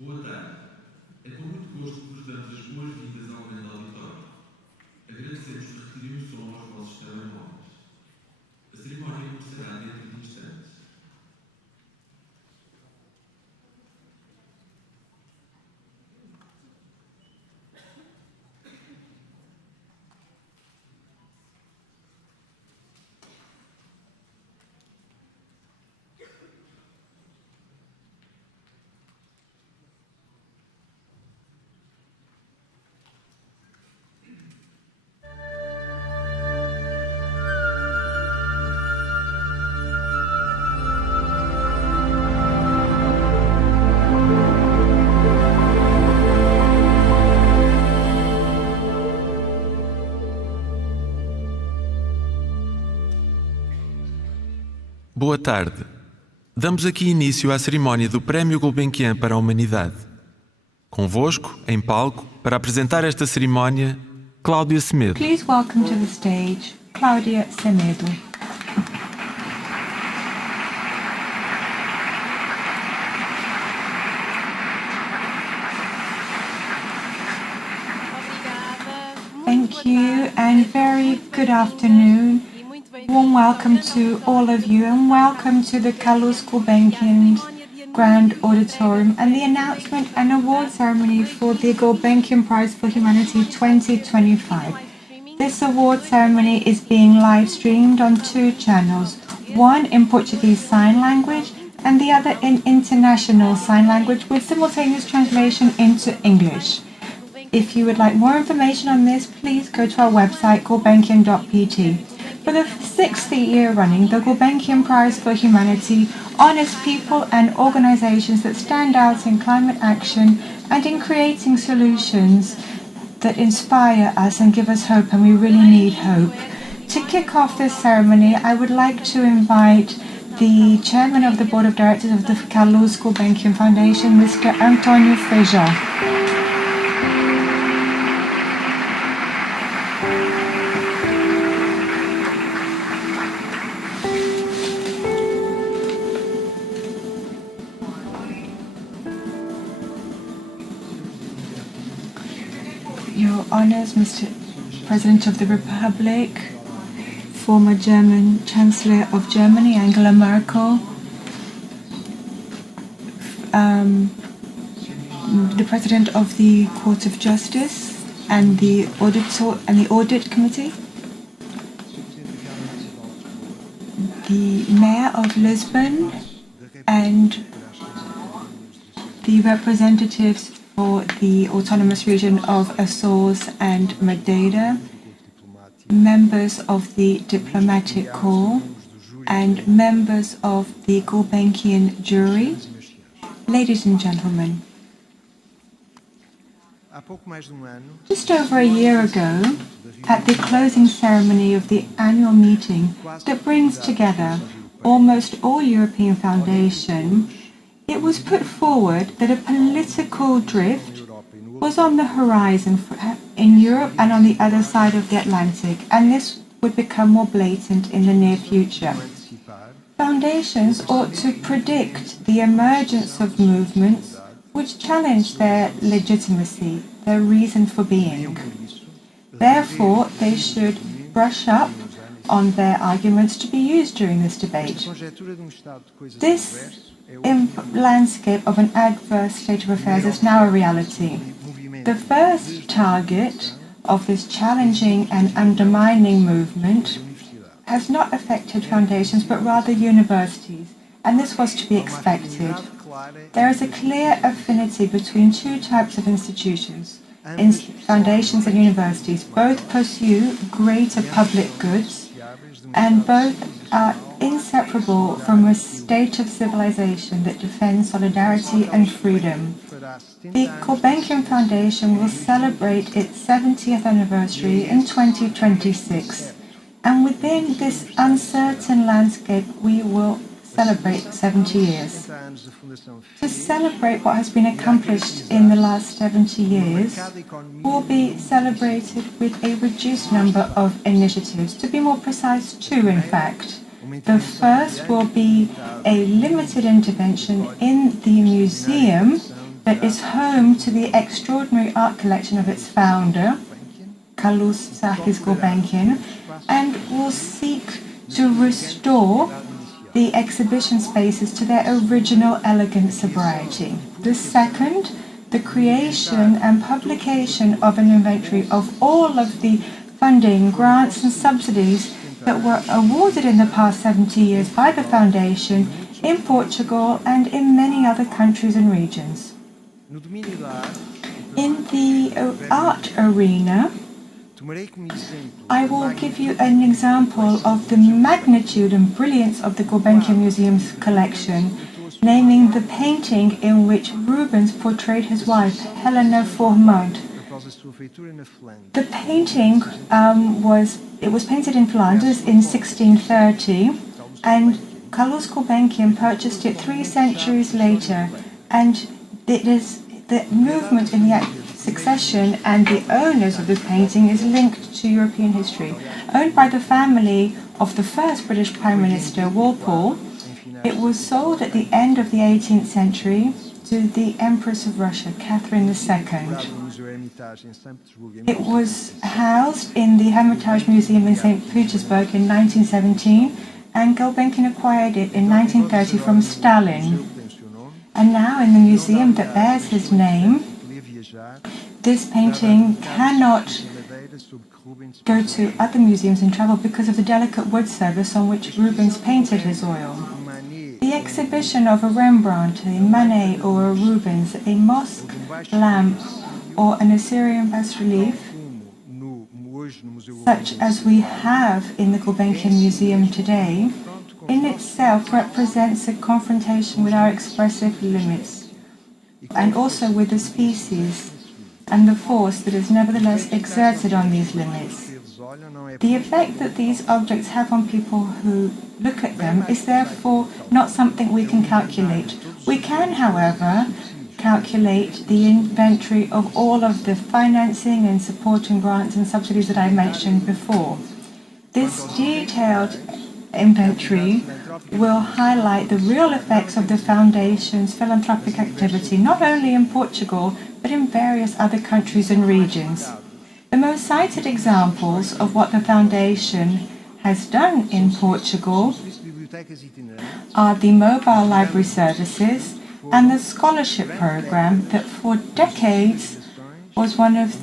Boa tarde. É com muito gosto que vos damos as boas-vindas ao grande auditório. Agradecemos que retirem o som aos vossos telemóveis. A cerimónia começará dentro de instantes. Boa tarde. Damos aqui início à cerimónia do Prémio Gulbenkian para a Humanidade. Convosco, em palco, para apresentar esta cerimónia, Cláudia Semedo. Please welcome to the stage, Cláudia Semedo. Thank you and very good afternoon. Warm welcome to all of you and welcome to the Calouste Gulbenkian Grand Auditorium and the announcement and award ceremony for the Gulbenkian Prize for Humanity 2025. This award ceremony is being live streamed on 2 channels, one in Portuguese Sign Language and the other in International Sign Language with simultaneous translation into English. If you would like more information on this, please go to our website, gulbenkian.pt. For the 6th year running, the Gulbenkian Prize for Humanity honors people and organizations that stand out in climate action and in creating solutions that inspire us and give us hope, and we really need hope. To kick off this ceremony, I would like to invite the chairman of the board of directors of the Calouste Gulbenkian Foundation, Mr. António Feijó. Your Honours, Mr. President of the Republic, former German Chancellor of Germany, Angela Merkel, the President of the Court of Justice and the Audit Committee, the Mayor of Lisbon, and the representatives for the Autonomous Region of Açores and Madeira, members of the Diplomatic Corps, and members of the Gulbenkian jury. Ladies and gentlemen, just over a year ago, at the closing ceremony of the annual meeting that brings together almost all European foundations, it was put forward that a political drift was on the horizon in Europe and on the other side of the Atlantic, and this would become more blatant in the near future. Foundations ought to predict the emergence of movements which challenge their legitimacy, their reason for being. Therefore, they should brush up on their arguments to be used during this debate. This landscape of an adverse state of affairs is now a reality. The first target of this challenging and undermining movement has not affected foundations but rather universities, and this was to be expected. There is a clear affinity between 2 types of institutions, foundations and universities. Both pursue greater public goods, and both are inseparable from a state of civilization that defends solidarity and freedom. The Gulbenkian Foundation will celebrate its 70th anniversary in 2026, and within this uncertain landscape we will celebrate 70 years. To celebrate what has been accomplished in the last 70 years will be celebrated with a reduced number of initiatives, to be more precise 2 in fact. The first will be a limited intervention in the museum that is home to the extraordinary art collection of its founder, Calouste Gulbenkian, and will seek to restore the exhibition spaces to their original elegant sobriety. The second, the creation and publication of an inventory of all of the funding, grants and subsidies that were awarded in the past 70 years by the Foundation in Portugal and in many other countries and regions. In the art arena, I will give you an example of the magnitude and brilliance of the Gulbenkian Museum's collection, naming the painting in which Rubens portrayed his wife, Helena Formand. The painting was painted in Flanders in 1630, and Calouste Gulbenkian purchased it 3 centuries later, and it is the movement in the succession and the owners of this painting is linked to European history. Owned by the family of the first British Prime Minister, Walpole, it was sold at the end of the 18th century to the Empress of Russia, Catherine II. It was housed in the Hermitage Museum in St. Petersburg in 1917, and Gulbenkian acquired it in 1930 from Stalin. And now in the museum that bears his name, this painting cannot go to other museums and travel because of the delicate wood service on which Rubens painted his oil. The exhibition of a Rembrandt, a Manet or a Rubens, a mosque lamp or an Assyrian bas-relief, such as we have in the Gulbenkian Museum today, in itself represents a confrontation with our expressive limits and also with the species and the force that is nevertheless exerted on these limits. The effect that these objects have on people who look at them is therefore not something we can calculate. We can, however, calculate the inventory of all of the financing and supporting grants and subsidies that I mentioned before. This detailed inventory will highlight the real effects of the Foundation's philanthropic activity, not only in Portugal, but in various other countries and regions. The most cited examples of what the Foundation has done in Portugal are the mobile library services and the scholarship program that for decades was one of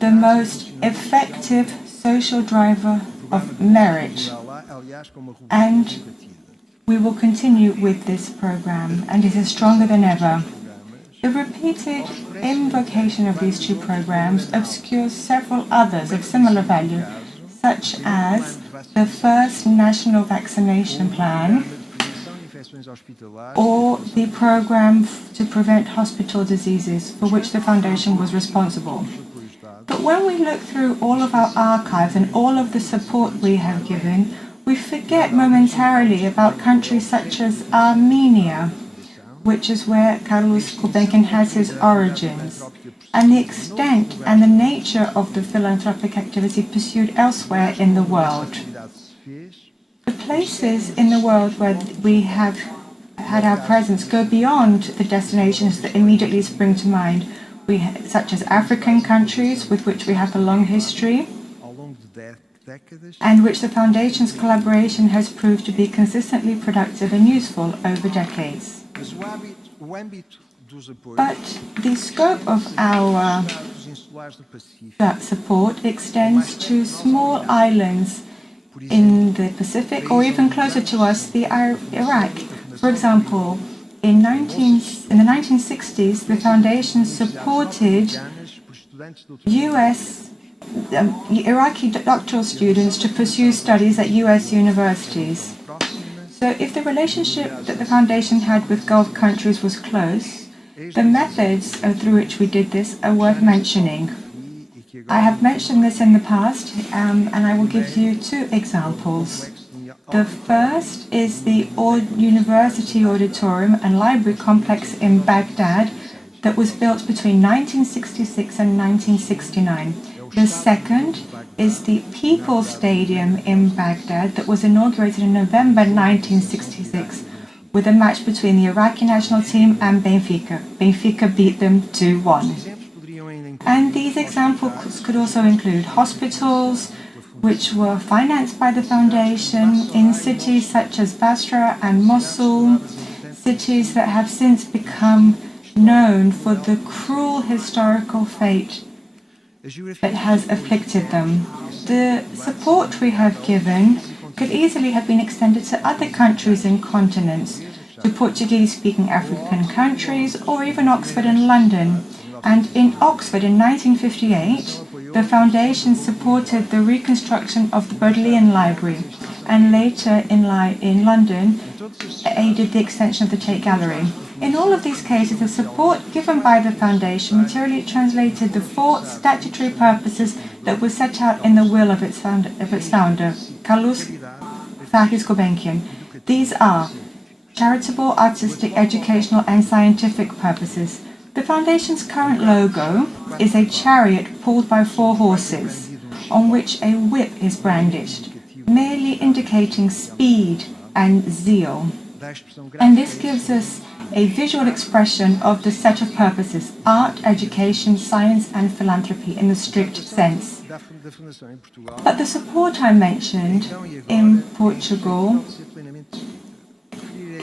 the most effective social driver of merit. And we will continue with this program, and it is stronger than ever. The repeated invocation of these two programs obscures several others of similar value, such as the first national vaccination plan or the program to prevent hospital diseases for which the Foundation was responsible. But when we look through all of our archives and all of the support we have given, we forget momentarily about countries such as Armenia, which is where Calouste Gulbenkian has his origins, and the extent and the nature of the philanthropic activity pursued elsewhere in the world. The places in the world where we have had our presence go beyond the destinations that immediately spring to mind, such as African countries with which we have a long history, and which the Foundation's collaboration has proved to be consistently productive and useful over decades. But the scope of our support extends to small islands in the Pacific or even closer to us, the Iraq. For example, in the 1960s, the Foundation supported Iraqi doctoral students to pursue studies at US universities. So if the relationship that the Foundation had with Gulf countries was close, the methods through which we did this are worth mentioning. I have mentioned this in the past, and I will give you two examples. The first is the University Auditorium and Library Complex in Baghdad that was built between 1966 and 1969. The second is the People's Stadium in Baghdad that was inaugurated in November 1966 with a match between the Iraqi national team and Benfica. Benfica beat them 2-1. And these examples could also include hospitals, which were financed by the Foundation in cities such as Basra and Mosul, cities that have since become known for the cruel historical fate that has afflicted them. The support we have given could easily have been extended to other countries and continents, to Portuguese-speaking African countries, or even Oxford and London. And in Oxford in 1958, the Foundation supported the reconstruction of the Bodleian Library, and later in London aided the extension of the Tate Gallery. In all of these cases, the support given by the Foundation materially translated the four statutory purposes that were set out in the will of its founder, Calouste Gulbenkian. These are charitable, artistic, educational, and scientific purposes. The Foundation's current logo is a chariot pulled by 4 horses, on which a whip is brandished, merely indicating speed and zeal. And this gives us a visual expression of the set of purposes: art, education, science, and philanthropy in the strict sense. But the support I mentioned in Portugal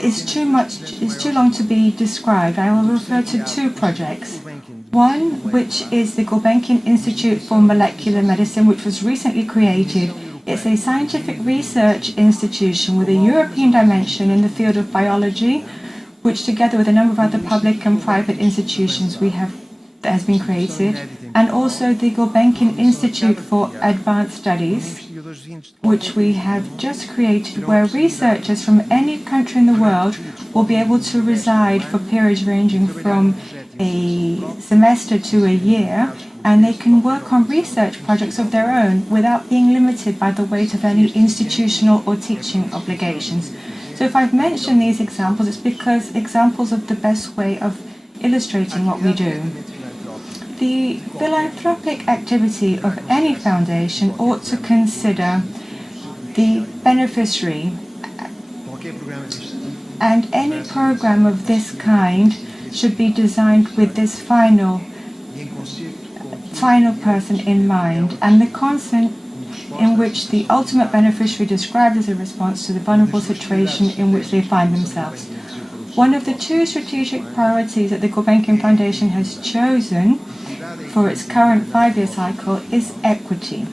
is too long to be described. I will refer to two projects. One, which is the Gulbenkian Institute for Molecular Medicine, which was recently created. It's a scientific research institution with a European dimension in the field of biology, which together with a number of other public and private institutions that has been created, and also the Gulbenkian Institute for Advanced Studies, which we have just created, where researchers from any country in the world will be able to reside for periods ranging from a semester to a year, and they can work on research projects of their own without being limited by the weight of any institutional or teaching obligations. So if I've mentioned these examples, it's because examples of the best way of illustrating what we do. The philanthropic activity of any foundation ought to consider the beneficiary, and any program of this kind should be designed with this final person in mind, and the constant in which the ultimate beneficiary described as a response to the vulnerable situation in which they find themselves. One of the two strategic priorities that the Gulbenkian Foundation has chosen for its current 5-year cycle is equity.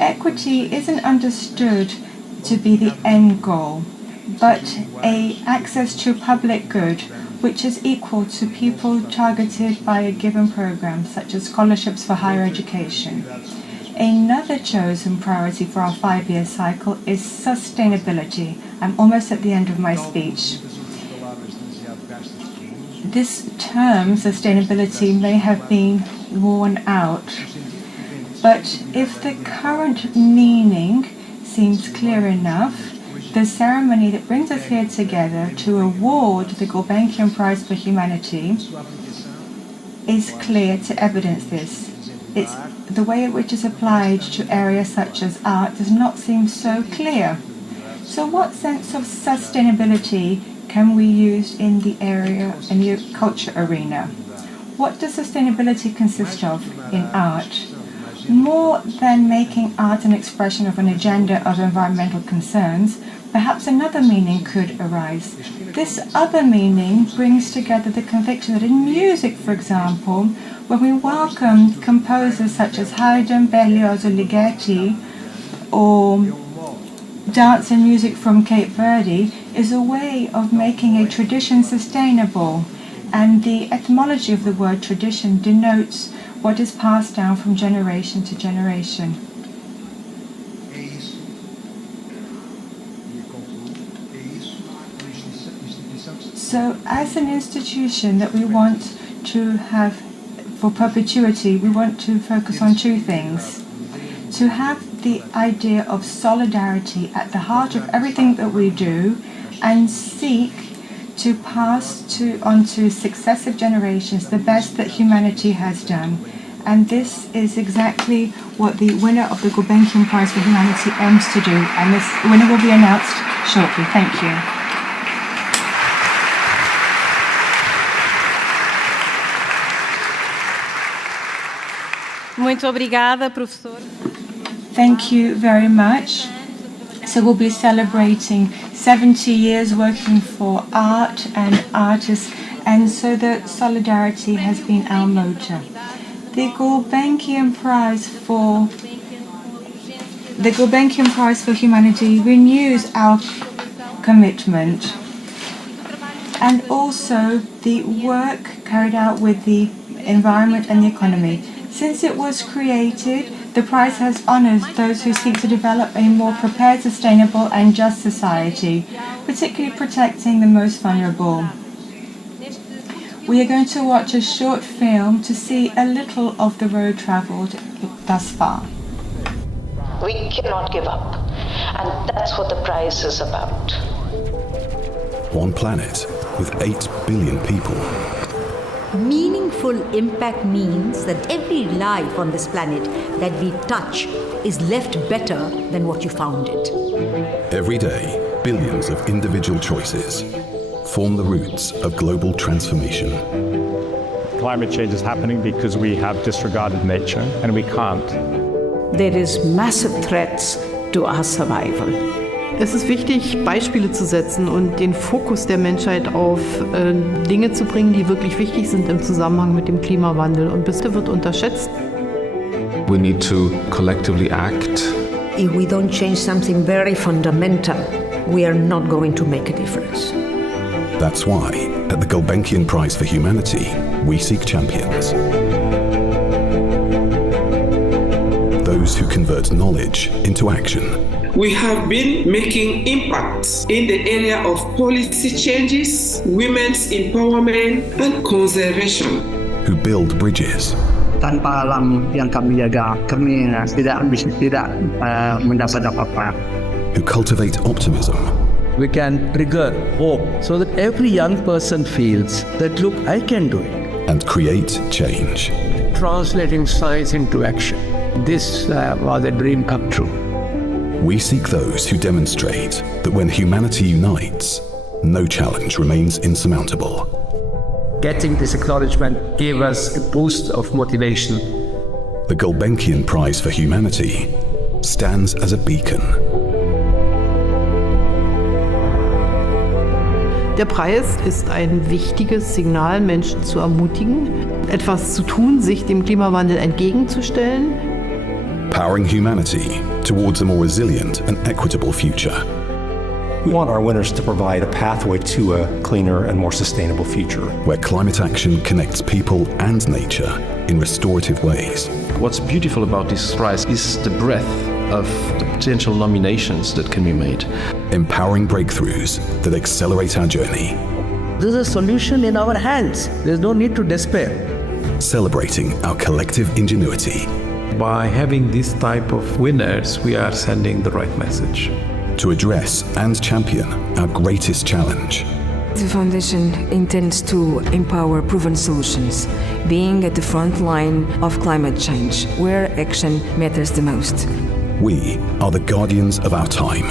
Equity isn't understood to be the end goal, but access to public good, which is equal to people targeted by a given program, such as scholarships for higher education. Another chosen priority for our 5-year cycle is sustainability. I'm almost at the end of my speech. This term, sustainability, may have been worn out, but if the current meaning seems clear enough, the ceremony that brings us here together to award the Gulbenkian Prize for Humanity is clear to evidence this. It's the way in which it's applied to areas such as art does not seem so clear. So what sense of sustainability can we use in the culture arena? What does sustainability consist of in art? More than making art an expression of an agenda of environmental concerns, perhaps another meaning could arise. This other meaning brings together the conviction that in music, for example, when we welcome composers such as Haydn, Berlioz, or Ligeti, or dance and music from Cape Verde, is a way of making a tradition sustainable, and the etymology of the word tradition denotes what is passed down from generation to generation. So as an institution that we want to have for perpetuity, we want to focus on two things. To have the idea of solidarity at the heart of everything that we do, and seek to pass on to successive generations the best that humanity has done. And this is exactly what the winner of the Gulbenkian Prize for Humanity aims to do, and this winner will be announced shortly. Thank you. Muito obrigada, professor. Thank you very much. So we'll be celebrating 70 years working for art and artists, and so the solidarity has been our motto. The Gulbenkian Prize for Humanity renews our commitment, and also the work carried out with the environment and the economy. Since it was created, the prize has honoured those who seek to develop a more prepared, sustainable and just society, particularly protecting the most vulnerable. We are going to watch a short film to see a little of the road travelled thus far. We cannot give up, and that's what the prize is about. One planet with 8 billion people. Meaningful impact means that every life on this planet that we touch is left better than what you found it. Every day, billions of individual choices form the roots of global transformation. Climate change is happening because we have disregarded nature, and we can't. There is massive threats to our survival. Es ist wichtig, Beispiele zu setzen und den Fokus der Menschheit auf Dinge zu bringen, die wirklich wichtig sind im Zusammenhang mit dem Klimawandel. Und bisher wird unterschätzt. We need to collectively act. If we don't change something very fundamental, we are not going to make a difference. That's why, at the Gulbenkian Prize for Humanity, we seek champions. Those who convert knowledge into action. We have been making impacts in the area of policy changes, women's empowerment and conservation. Who build bridges. Tanpa alam yang kami jaga, kami tidak mendapat apa-apa. Who cultivate optimism. We can trigger hope so that every young person feels that, look, I can do it. And create change. Translating science into action. This was a dream come true. We seek those who demonstrate that when humanity unites, no challenge remains insurmountable. Getting this acknowledgement gave us a boost of motivation. The Gulbenkian Prize for Humanity stands as a beacon. Der Preis ist ein wichtiges Signal, Menschen zu ermutigen, etwas zu tun, sich dem Klimawandel entgegenzustellen. Powering humanity towards a more resilient and equitable future. We want our winners to provide a pathway to a cleaner and more sustainable future. Where climate action connects people and nature in restorative ways. What's beautiful about this prize is the breadth of the potential nominations that can be made. Empowering breakthroughs that accelerate our journey. There's a solution in our hands. There's no need to despair. Celebrating our collective ingenuity. By having this type of winners, we are sending the right message. To address and champion our greatest challenge. The foundation intends to empower proven solutions, being at the front line of climate change, where action matters the most. We are the guardians of our time,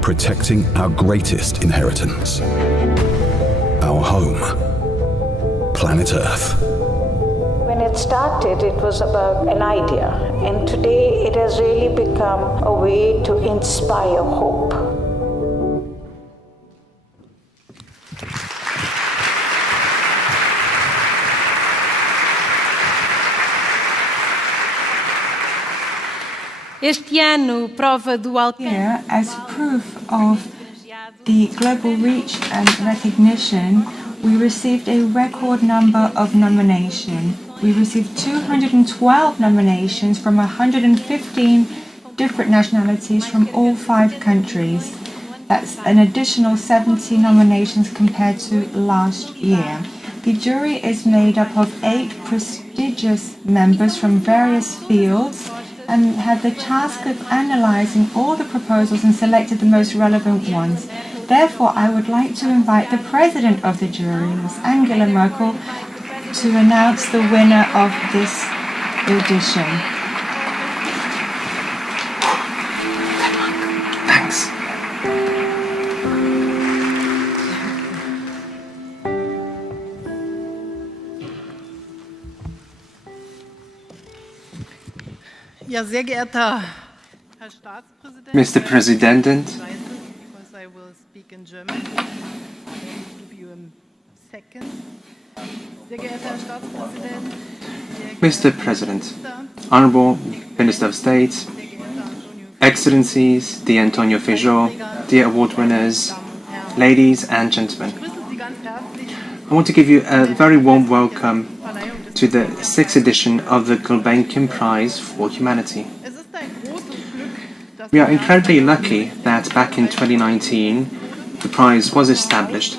protecting our greatest inheritance. Our home, planet Earth. When it started, it was about an idea, and today it has really become a way to inspire hope. Este ano, prova do Here, as proof of the global reach and recognition, we received a record number of nominations. We received 212 nominations from 115 different nationalities from all 5 countries. That's an additional 70 nominations compared to last year. The jury is made up of 8 prestigious members from various fields and had the task of analysing all the proposals and selected the most relevant ones. Therefore, I would like to invite the president of the jury, Ms. Angela Merkel, to announce the winner of this edition. Thanks. Ja, sehr geehrter Herr Staatspräsident, Mr. President, I will speak in German. I'll give you a second. Sehr geehrter Herr Staatspräsident, Mr. President, Honorable Minister of State, Excellencies, dear António Feijó, dear award winners, ladies and gentlemen, I want to give you a very warm welcome to the 6th edition of the Gulbenkian Prize for Humanity. We are incredibly lucky that back in 2019 the prize was established,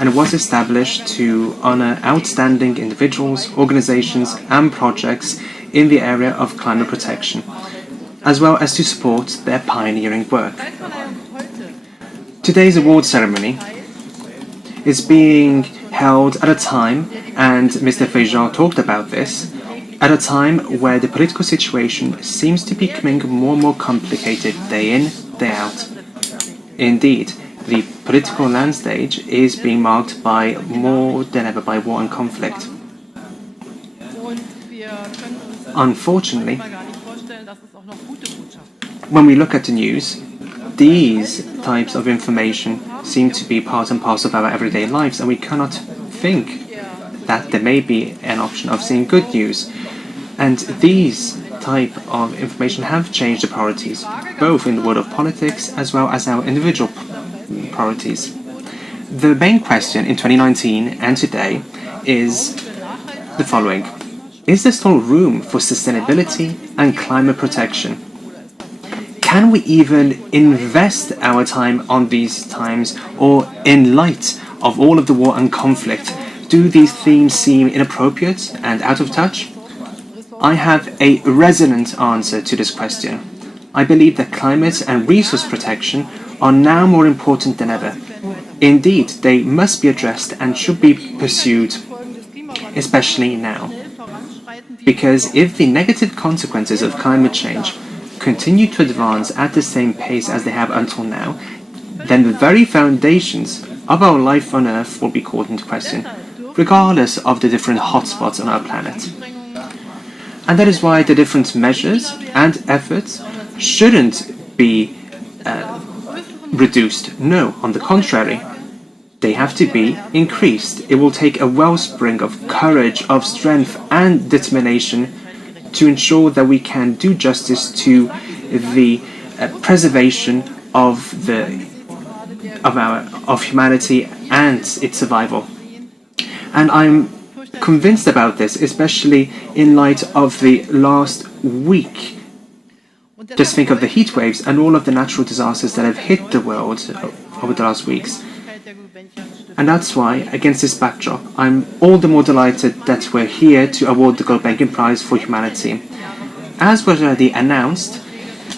and it was established to honour outstanding individuals, organisations and projects in the area of climate protection, as well as to support their pioneering work. Today's award ceremony is being held at a time, and Mr. Feijó talked about this, at a time where the political situation seems to be becoming more and more complicated day in, day out. Indeed, the political landscape is being marked by more than ever by war and conflict. Unfortunately, when we look at the news, these types of information seem to be part and parcel of our everyday lives, and we cannot think that there may be an option of seeing good news. And these type of information have changed the priorities, both in the world of politics as well as our individual priorities. The main question in 2019 and today is the following. Is there still room for sustainability and climate protection? Can we even invest our time on these times, or in light of all of the war and conflict, do these themes seem inappropriate and out of touch? I have a resonant answer to this question. I believe that climate and resource protection are now more important than ever. Indeed, they must be addressed and should be pursued, especially now. Because if the negative consequences of climate change continue to advance at the same pace as they have until now, then the very foundations of our life on Earth will be called into question, regardless of the different hotspots on our planet. And that is why the different measures and efforts shouldn't be reduced. No, on the contrary, they have to be increased. It will take a wellspring of courage, of strength and determination to ensure that we can do justice to the preservation of humanity and its survival. And I'm convinced about this, especially in light of the last week. Just think of the heat waves and all of the natural disasters that have hit the world over the last weeks. And that's why, against this backdrop, I'm all the more delighted that we're here to award the Gulbenkian Prize for Humanity. As was already announced,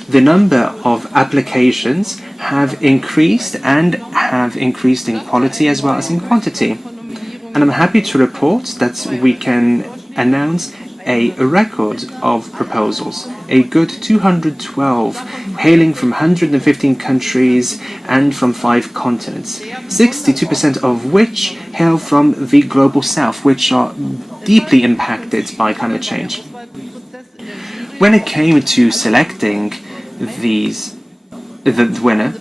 the number of applications have increased and have increased in quality as well as in quantity. And I'm happy to report that we can announce a record of proposals, a good 212, hailing from 115 countries and from 5 continents, 62% of which hail from the global south, which are deeply impacted by climate change. When it came to selecting the winner,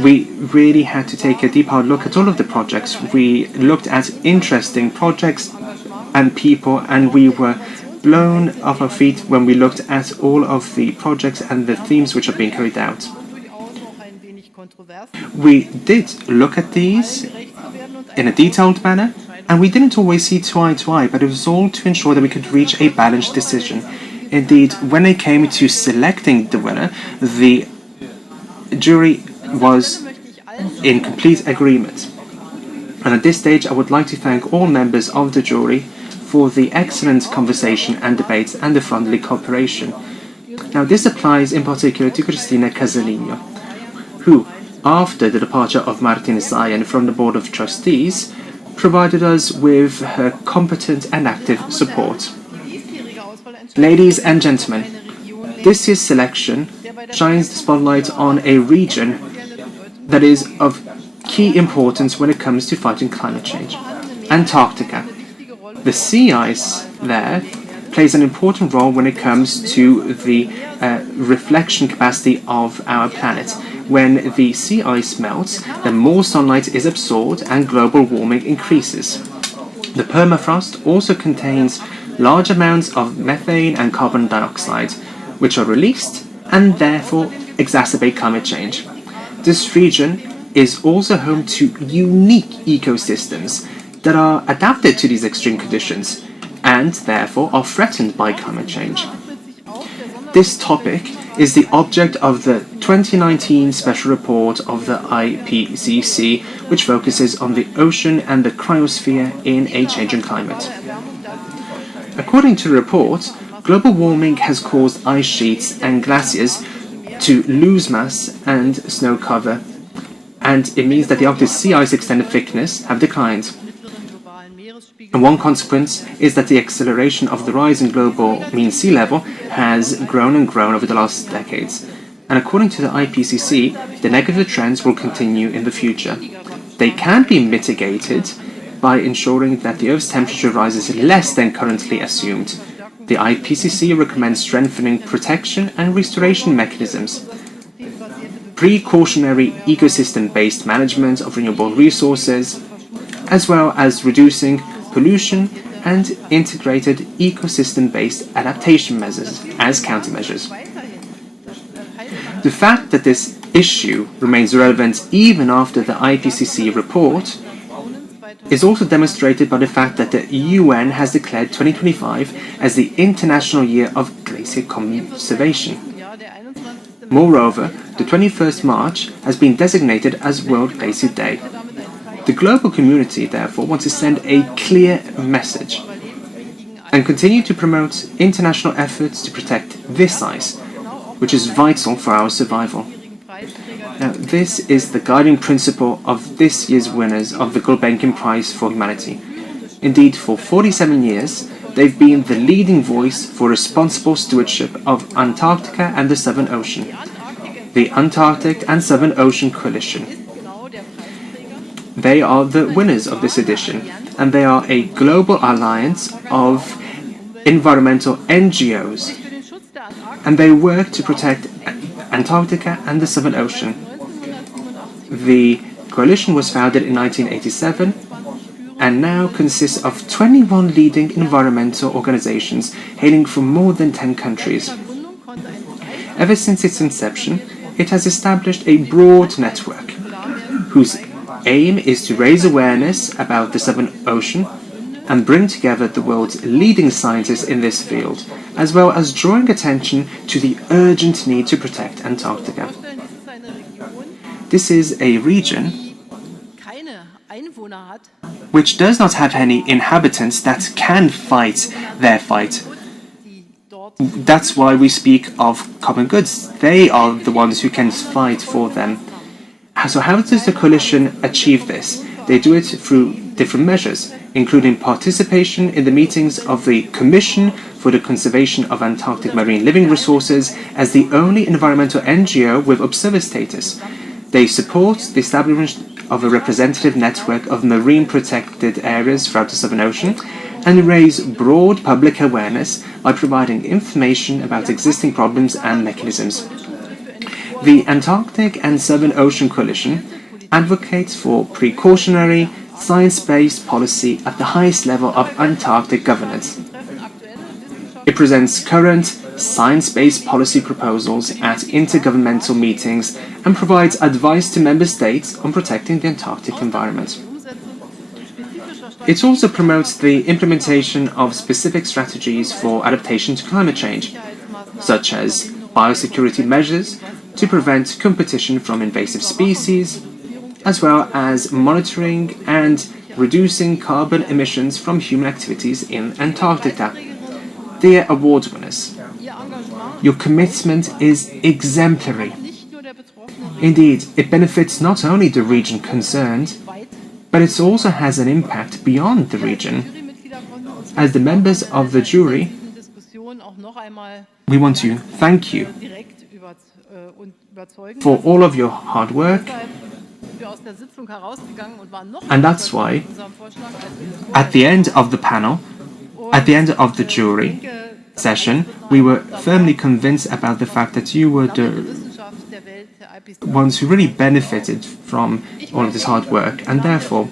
we really had to take a deep hard look at all of the projects. We looked at interesting projects and people, and we were blown off our feet when we looked at all of the projects and the themes which are being carried out. We did look at these in a detailed manner, and we didn't always see eye to eye, but it was all to ensure that we could reach a balanced decision. Indeed, when it came to selecting the winner, the jury was in complete agreement. And at this stage, I would like to thank all members of the jury for the excellent conversation and debates and the friendly cooperation. Now, this applies in particular to Cristina Casalinho, who, after the departure of Martin Zayan from the Board of Trustees, provided us with her competent and active support. Ladies and gentlemen, this year's selection shines the spotlight on a region that is of key importance when it comes to fighting climate change: Antarctica. The sea ice there plays an important role when it comes to the reflection capacity of our planet. When the sea ice melts, then more sunlight is absorbed and global warming increases. The permafrost also contains large amounts of methane and carbon dioxide, which are released and therefore exacerbate climate change. This region is also home to unique ecosystems that are adapted to these extreme conditions and therefore are threatened by climate change. This topic is the object of the 2019 special report of the IPCC, which focuses on the ocean and the cryosphere in a changing climate. According to the report, global warming has caused ice sheets and glaciers to lose mass and snow cover, and it means that the Arctic sea ice extended thickness have declined. And one consequence is that the acceleration of the rise in global mean sea level has grown and grown over the last decades. And according to the IPCC, the negative trends will continue in the future. They can be mitigated by ensuring that the Earth's temperature rises less than currently assumed. The IPCC recommends strengthening protection and restoration mechanisms. precautionary ecosystem-based management of renewable resources, as well as reducing pollution and integrated ecosystem-based adaptation measures as countermeasures. The fact that this issue remains relevant even after the IPCC report is also demonstrated by the fact that the UN has declared 2025 as the International Year of Glacier Conservation. Moreover, the 21st March has been designated as World Glacier Day. The global community, therefore, wants to send a clear message and continue to promote international efforts to protect this ice, which is vital for our survival. Now, this is the guiding principle of this year's winners of the Gulbenkian Prize for Humanity. Indeed, for 47 years, they've been the leading voice for responsible stewardship of Antarctica and the Southern Ocean, the Antarctic and Southern Ocean Coalition. They are the winners of this edition, and they are a global alliance of environmental NGOs, and they work to protect Antarctica and the Southern Ocean. The coalition was founded in 1987 and now consists of 21 leading environmental organizations hailing from more than 10 countries. Ever since its inception, it has established a broad network whose aim is to raise awareness about the Southern Ocean and bring together the world's leading scientists in this field, as well as drawing attention to the urgent need to protect Antarctica. This is a region which does not have any inhabitants that can fight their fight. That's why we speak of common goods. They are the ones who can fight for them. So how does the coalition achieve this? They do it through different measures, including participation in the meetings of the Commission for the Conservation of Antarctic Marine Living Resources as the only environmental NGO with observer status. They support the establishment of a representative network of marine protected areas throughout the Southern Ocean and raise broad public awareness by providing information about existing problems and mechanisms. The Antarctic and Southern Ocean Coalition advocates for precautionary, science-based policy at the highest level of Antarctic governance. It presents current, science-based policy proposals at intergovernmental meetings and provides advice to member states on protecting the Antarctic environment. It also promotes the implementation of specific strategies for adaptation to climate change, such as biosecurity measures to prevent competition from invasive species, as well as monitoring and reducing carbon emissions from human activities in Antarctica. Dear award winners, your commitment is exemplary. Indeed, it benefits not only the region concerned, but it also has an impact beyond the region. As the members of the jury, we want to thank you for all of your hard work, and that's why at the end of the panel, at the end of the jury session, we were firmly convinced about the fact that you were the ones who really benefited from all of this hard work, and therefore,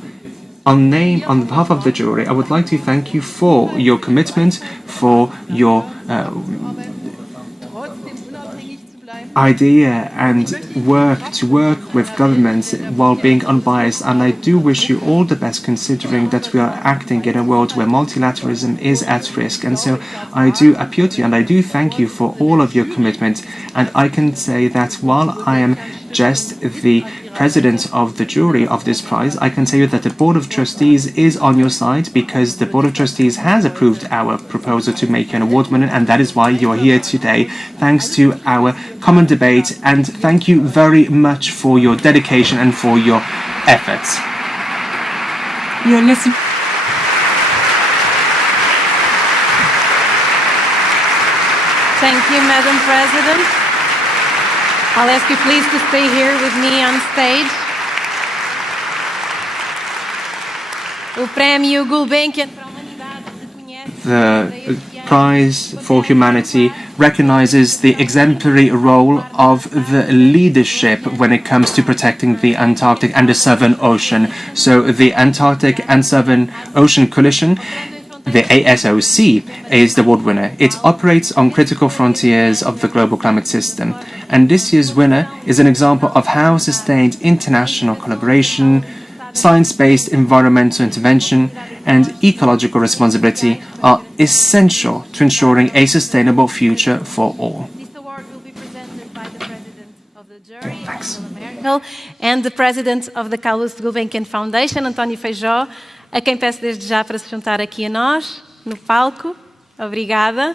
on behalf of the jury, I would like to thank you for your commitment, for your idea and work to work with governments while being unbiased, and I do wish you all the best considering that we are acting in a world where multilateralism is at risk. And so I do appeal to you and I do thank you for all of your commitment, and I can say that while I am just the president of the jury of this prize, I can tell you that the Board of Trustees is on your side, because the Board of Trustees has approved our proposal to make you an award winner, and that is why you are here today, thanks to our common debate, and thank you very much for your dedication and for your efforts. You're listening. Thank you, Madam President. I'll ask you please to stay here with me on stage. O Prémio Gulbenkian para a Humanidade reconhece the Prize for Humanity recognizes the exemplary role of the leadership when it comes to protecting the Antarctic and the Southern Ocean. So the Antarctic and Southern Ocean Coalition, the ASOC, is the award winner. It operates on critical frontiers of the global climate system. And this year's winner is an example of how sustained international collaboration, science-based environmental intervention, and ecological responsibility are essential to ensuring a sustainable future for all. This award will be presented by the President of the jury, Thanks. Merkel, and the President of the Calouste Gulbenkian Foundation, António Feijó, a quem peço desde já para se juntar aqui a nós, no palco. Obrigada.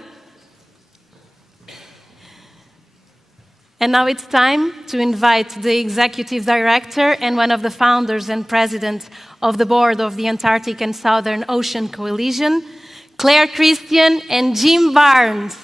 And now it's time to invite the Executive Director and one of the founders and President of the Board of the Antarctic and Southern Ocean Coalition, Claire Christian and Jim Barnes.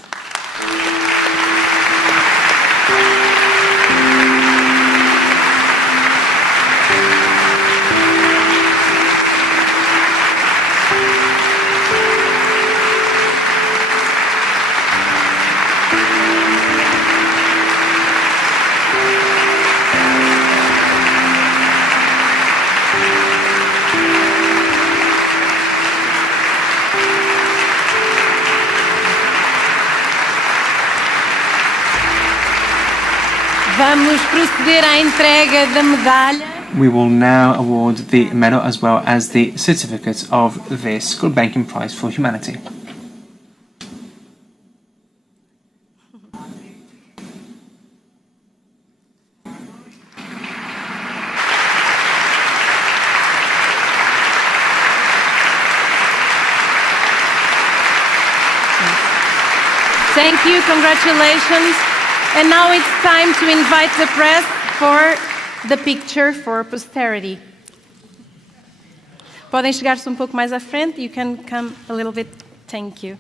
Vamos proceder à entrega da medalha. We will now award the medal as well as the certificate of this Gulbenkian Prize for Humanity. Thank you, congratulations. And now it's time to invite the press for the picture for posterity. Podem chegar-se um pouco mais à frente. You can come a little bit. Thank you.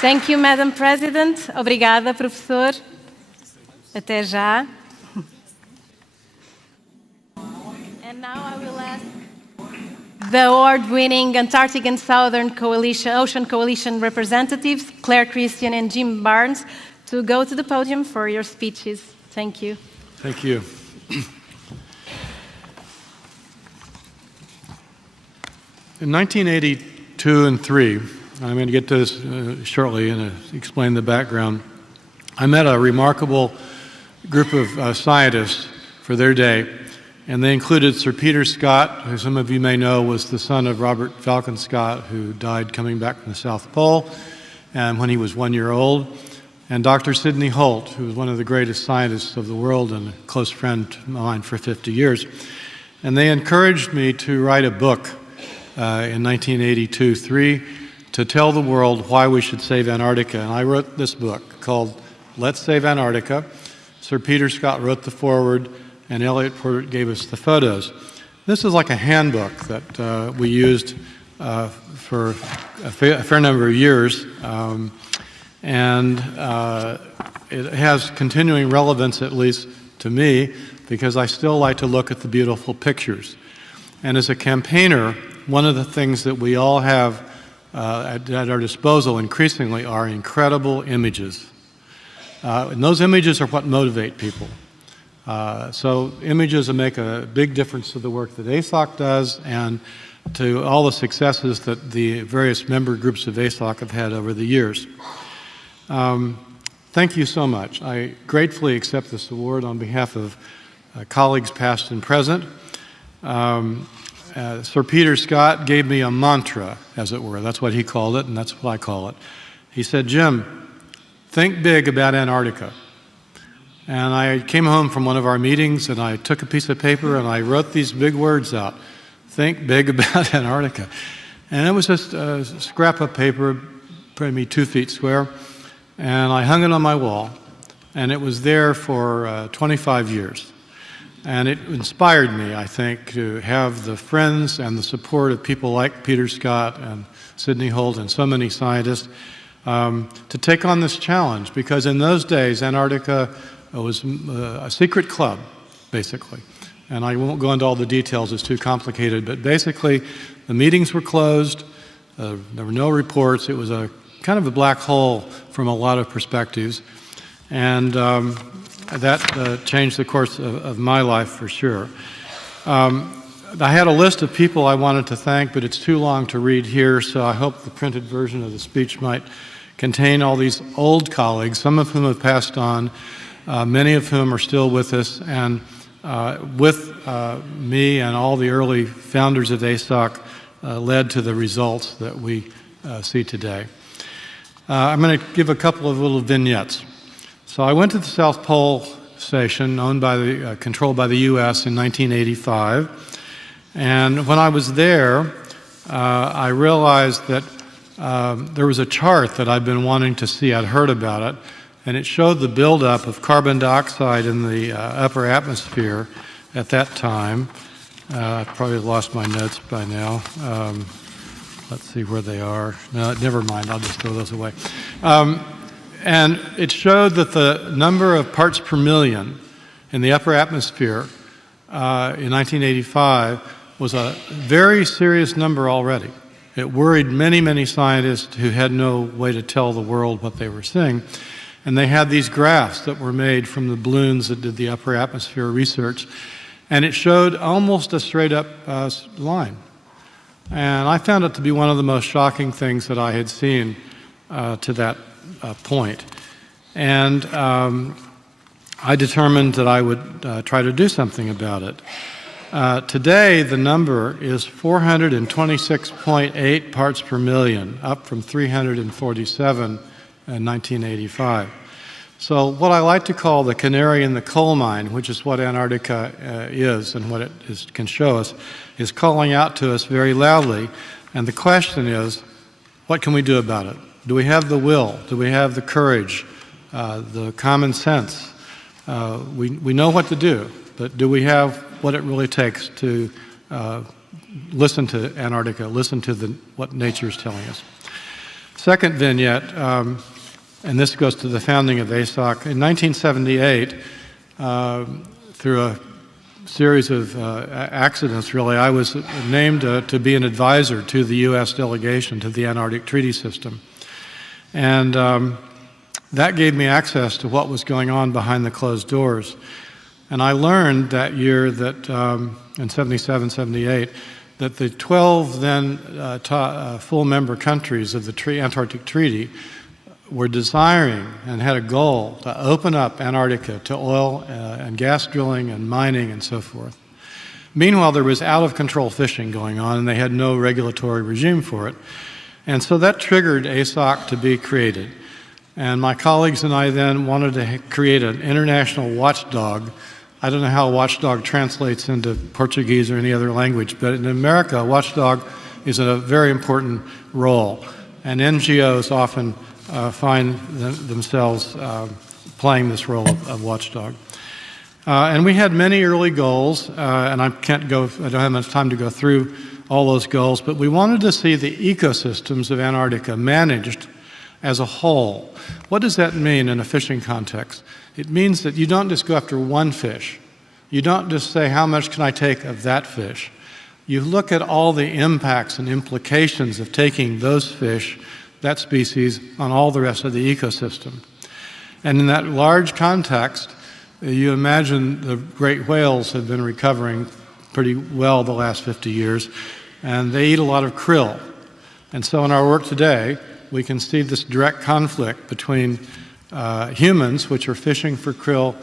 Thank you, Madam President. Obrigada, professor. Até já. And now I will ask the award-winning Antarctic and Southern Ocean Coalition representatives, Claire Christian and Jim Barnes, to go to the podium for your speeches. Thank you. Thank you. In 1982 and 3, I'm going to get to this shortly and explain the background. I met a remarkable group of scientists for their day, and they included Sir Peter Scott, who some of you may know was the son of Robert Falcon Scott, who died coming back from the South Pole and when he was 1 year old, and Dr. Sidney Holt, who was one of the greatest scientists of the world and a close friend of mine for 50 years. And they encouraged me to write a book in 1982-3 to tell the world why we should save Antarctica. And I wrote this book called Let's Save Antarctica. Sir Peter Scott wrote the foreword, and Elliot Porter gave us the photos. This is like a handbook that we used for a fair number of years, and it has continuing relevance, at least to me, because I still like to look at the beautiful pictures. And as a campaigner, one of the things that we all have at our disposal increasingly are incredible images. And those images are what motivate people. So images make a big difference to the work that ASOC does and to all the successes that the various member groups of ASOC have had over the years. Thank you so much. I gratefully accept this award on behalf of colleagues past and present. Sir Peter Scott gave me a mantra, as it were. That's what he called it, and that's what I call it. He said, Jim, think big about Antarctica. And I came home from one of our meetings, and I took a piece of paper, and I wrote these big words out. Think big about Antarctica. And it was just a scrap of paper, probably 2 feet square, and I hung it on my wall, and it was there for 25 years. And it inspired me, I think, to have the friends and the support of people like Peter Scott and Sidney Holt and so many scientists to take on this challenge, because in those days Antarctica was a secret club, basically. And I won't go into all the details, it's too complicated, but basically the meetings were closed, there were no reports, it was a kind of a black hole from a lot of perspectives, and that changed the course of my life for sure. I had a list of people I wanted to thank, but it's too long to read here, so I hope the printed version of the speech might contain all these old colleagues, some of whom have passed on, many of whom are still with us, and with me and all the early founders of ASOC led to the results that we see today. I'm going to give a couple of little vignettes. So I went to the South Pole Station, owned by controlled by the U.S. in 1985, and when I was there, I realized that there was a chart that I'd been wanting to see. I'd heard about it, and it showed the buildup of carbon dioxide in the upper atmosphere at that time. I probably lost my notes by now. Let's see where they are. No, never mind, I'll just throw those away. And it showed that the number of parts per million in the upper atmosphere in 1985 was a very serious number already. It worried many, many scientists who had no way to tell the world what they were seeing. And they had these graphs that were made from the balloons that did the upper atmosphere research. And it showed almost a straight up line. And I found it to be one of the most shocking things that I had seen to that point. And I determined that I would try to do something about it. Today, the number is 426.8 parts per million, up from 347 in 1985. So what I like to call the canary in the coal mine, which is what Antarctica is and what it can show us, is calling out to us very loudly. And the question is, what can we do about it? Do we have the will? Do we have the courage, the common sense? We know what to do, but do we have what it really takes to listen to Antarctica, listen to what nature is telling us? Second vignette, and this goes to the founding of ASOC. In 1978, through a series of accidents, really, I was named to be an advisor to the U.S. delegation to the Antarctic Treaty System. And that gave me access to what was going on behind the closed doors. And I learned that year that, in 77, 78, that the 12 then full member countries of the Antarctic Treaty were desiring and had a goal to open up Antarctica to oil and gas drilling and mining and so forth. Meanwhile, there was out-of-control fishing going on, and they had no regulatory regime for it. And so that triggered ASOC to be created. And my colleagues and I then wanted to create an international watchdog. I don't know how watchdog translates into Portuguese or any other language, but in America, watchdog is a very important role. And NGOs often find themselves playing this role of watchdog. And we had many early goals, and I don't have much time to go through all those goals, but we wanted to see the ecosystems of Antarctica managed as a whole. What does that mean in a fishing context? It means that you don't just go after one fish. You don't just say, how much can I take of that fish? You look at all the impacts and implications of taking those fish, that species, on all the rest of the ecosystem. And in that large context, you imagine the great whales have been recovering pretty well the last 50 years, and they eat a lot of krill. And so in our work today, we can see this direct conflict between humans, which are fishing for krill.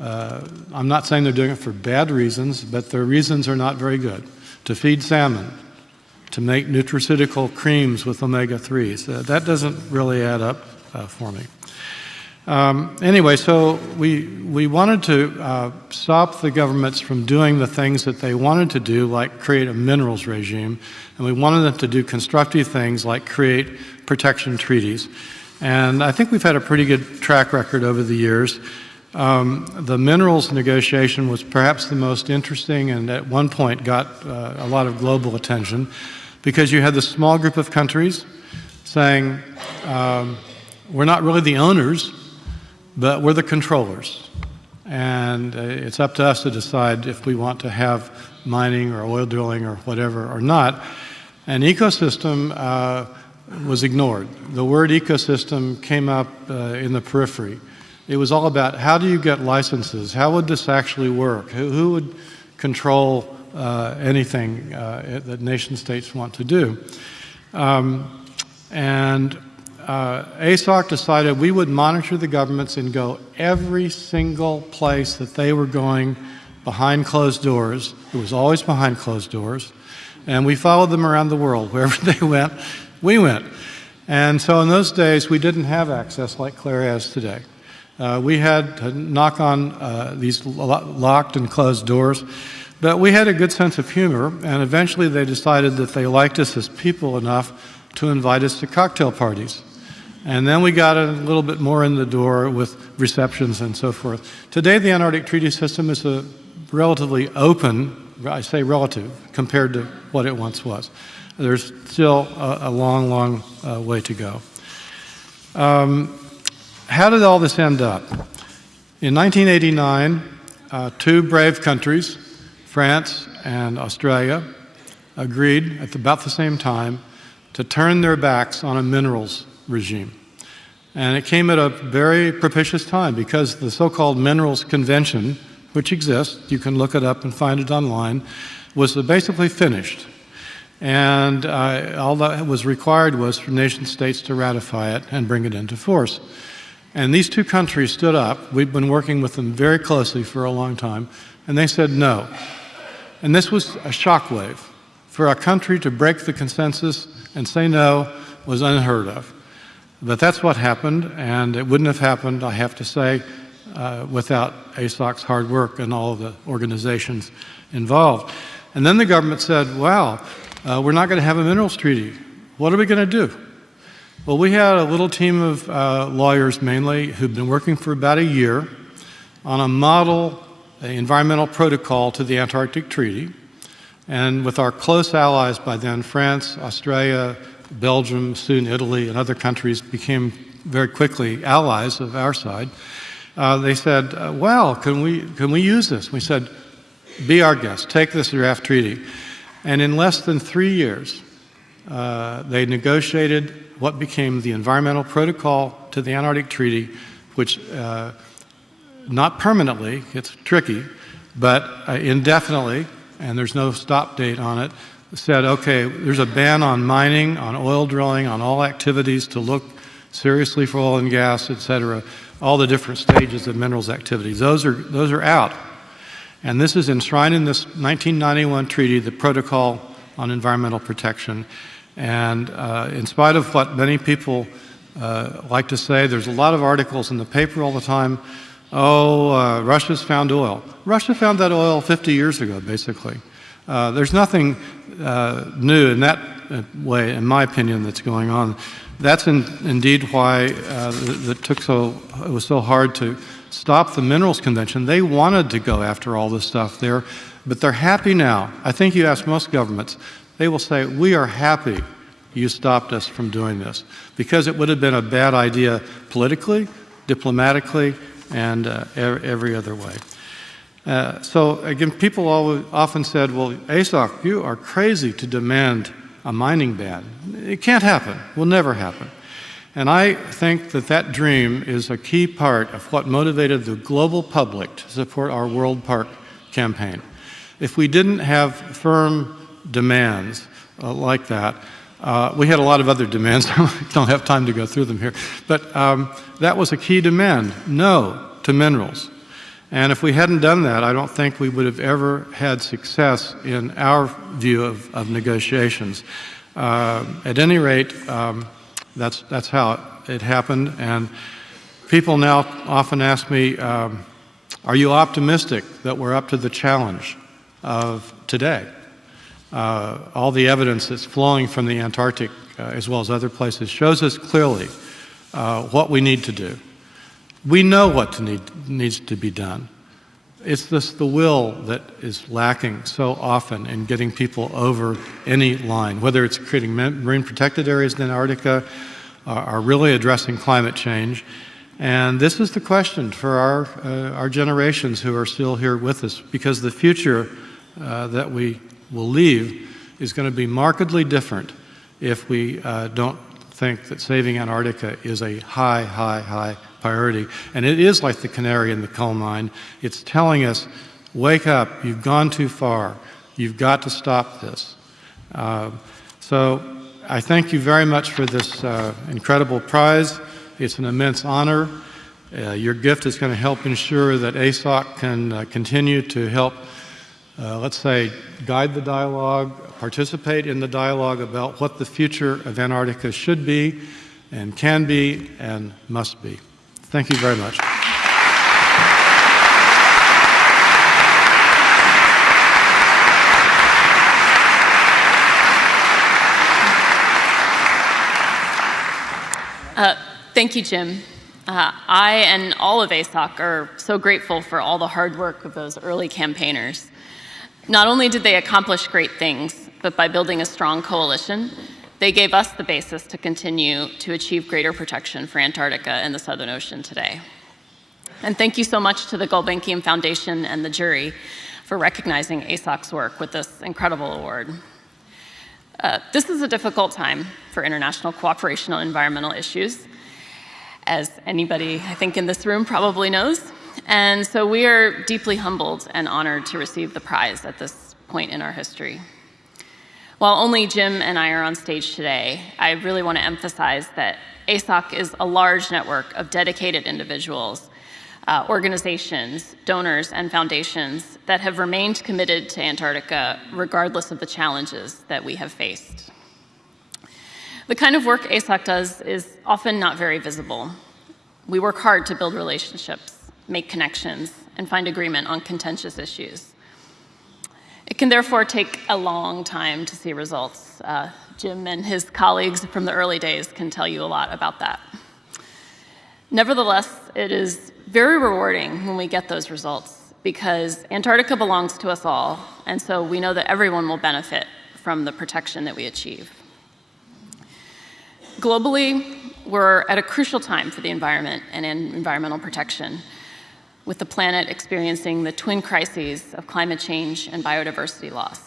I'm not saying they're doing it for bad reasons, but their reasons are not very good. To feed salmon, to make nutraceutical creams with omega-3s. That doesn't really add up for me. Anyway, so we wanted to stop the governments from doing the things that they wanted to do, like create a minerals regime, and we wanted them to do constructive things like create protection treaties. And I think we've had a pretty good track record over the years. The minerals negotiation was perhaps the most interesting and at one point got a lot of global attention because you had this small group of countries saying, we're not really the owners, but we're the controllers. And it's up to us to decide if we want to have mining or oil drilling or whatever or not. And ecosystem was ignored. The word ecosystem came up in the periphery. It was all about how do you get licenses? How would this actually work? Who would control anything that nation states want to do? ASOC decided we would monitor the governments and go every single place that they were going behind closed doors. It was always behind closed doors. And we followed them around the world. Wherever they went, we went. And so in those days, we didn't have access like Claire has today. We had to knock on these locked and closed doors. But we had a good sense of humor, and eventually they decided that they liked us as people enough to invite us to cocktail parties. And then we got a little bit more in the door with receptions and so forth. Today, the Antarctic Treaty System is a relatively open, I say relative, compared to what it once was. There's still a long, long way to go. How did all this end up? In 1989, two brave countries, France and Australia, agreed at about the same time to turn their backs on a minerals regime. And it came at a very propitious time because the so-called Minerals Convention, which exists, you can look it up and find it online, was basically finished. And all that was required was for nation states to ratify it and bring it into force. And these two countries stood up. We've been working with them very closely for a long time, and they said no. And this was a shockwave. For a country to break the consensus and say no was unheard of. But that's what happened, and it wouldn't have happened, I have to say, without ASOC's hard work and all of the organizations involved. And then the government said, wow, we're not going to have a minerals treaty. What are we going to do? Well, we had a little team of lawyers mainly who'd been working for about a year on a model environmental protocol to the Antarctic Treaty. And with our close allies by then, France, Australia, Belgium, soon Italy, and other countries became very quickly allies of our side. They said, well, can we use this? We said, be our guest, take this draft treaty. And in less than 3 years, they negotiated what became the environmental protocol to the Antarctic Treaty, which not permanently, it's tricky, but indefinitely, and there's no stop date on it, said, okay, there's a ban on mining, on oil drilling, on all activities to look seriously for oil and gas, et cetera, all the different stages of minerals activities. Those are out. And this is enshrined in this 1991 treaty, the Protocol on Environmental Protection. And in spite of what many people like to say, there's a lot of articles in the paper all the time, Russia's found oil. Russia found that oil 50 years ago, basically. There's nothing new in that way, in my opinion, that's going on. That's indeed why it was so hard to stop the Minerals Convention. They wanted to go after all this stuff there, but they're happy now. I think you ask most governments, they will say, we are happy you stopped us from doing this, because it would have been a bad idea politically, diplomatically, and every other way. So again, people often said, well, ASOC, you are crazy to demand a mining ban. It can't happen, will never happen. And I think that that dream is a key part of what motivated the global public to support our World Park campaign. If we didn't have firm demands like that, we had a lot of other demands, I don't have time to go through them here, but that was a key demand, no to minerals. And if we hadn't done that, I don't think we would have ever had success in our view of negotiations. At any rate, that's how it happened. And people now often ask me, are you optimistic that we're up to the challenge of today? All the evidence that's flowing from the Antarctic, as well as other places, shows us clearly what we need to do. We know what needs to be done. It's just the will that is lacking so often in getting people over any line, whether it's creating marine protected areas in Antarctica or really addressing climate change. And this is the question for our generations who are still here with us, because the future that we will leave is going to be markedly different if we don't think that saving Antarctica is a high priority. And it is like the canary in the coal mine. It's telling us, wake up, you've gone too far, you've got to stop this. So I thank you very much for this incredible prize. It's an immense honor. Your gift is going to help ensure that ASOC can continue to help, let's say, guide the dialogue, participate in the dialogue about what the future of Antarctica should be and can be and must be. Thank you very much. Thank you, Jim. I and all of ASOC are so grateful for all the hard work of those early campaigners. Not only did they accomplish great things, but by building a strong coalition, they gave us the basis to continue to achieve greater protection for Antarctica and the Southern Ocean today. And thank you so much to the Gulbenkian Foundation and the jury for recognizing ASOC's work with this incredible award. This is a difficult time for international cooperation on environmental issues, as anybody, I think, in this room probably knows. And so we are deeply humbled and honored to receive the prize at this point in our history. While only Jim and I are on stage today, I really want to emphasize that ASOC is a large network of dedicated individuals, organizations, donors, and foundations that have remained committed to Antarctica regardless of the challenges that we have faced. The kind of work ASOC does is often not very visible. We work hard to build relationships, make connections, and find agreement on contentious issues. It can therefore take a long time to see results. Jim and his colleagues from the early days can tell you a lot about that. Nevertheless, it is very rewarding when we get those results, because Antarctica belongs to us all, and so we know that everyone will benefit from the protection that we achieve. Globally, we're at a crucial time for the environment and environmental protection, with the planet experiencing the twin crises of climate change and biodiversity loss.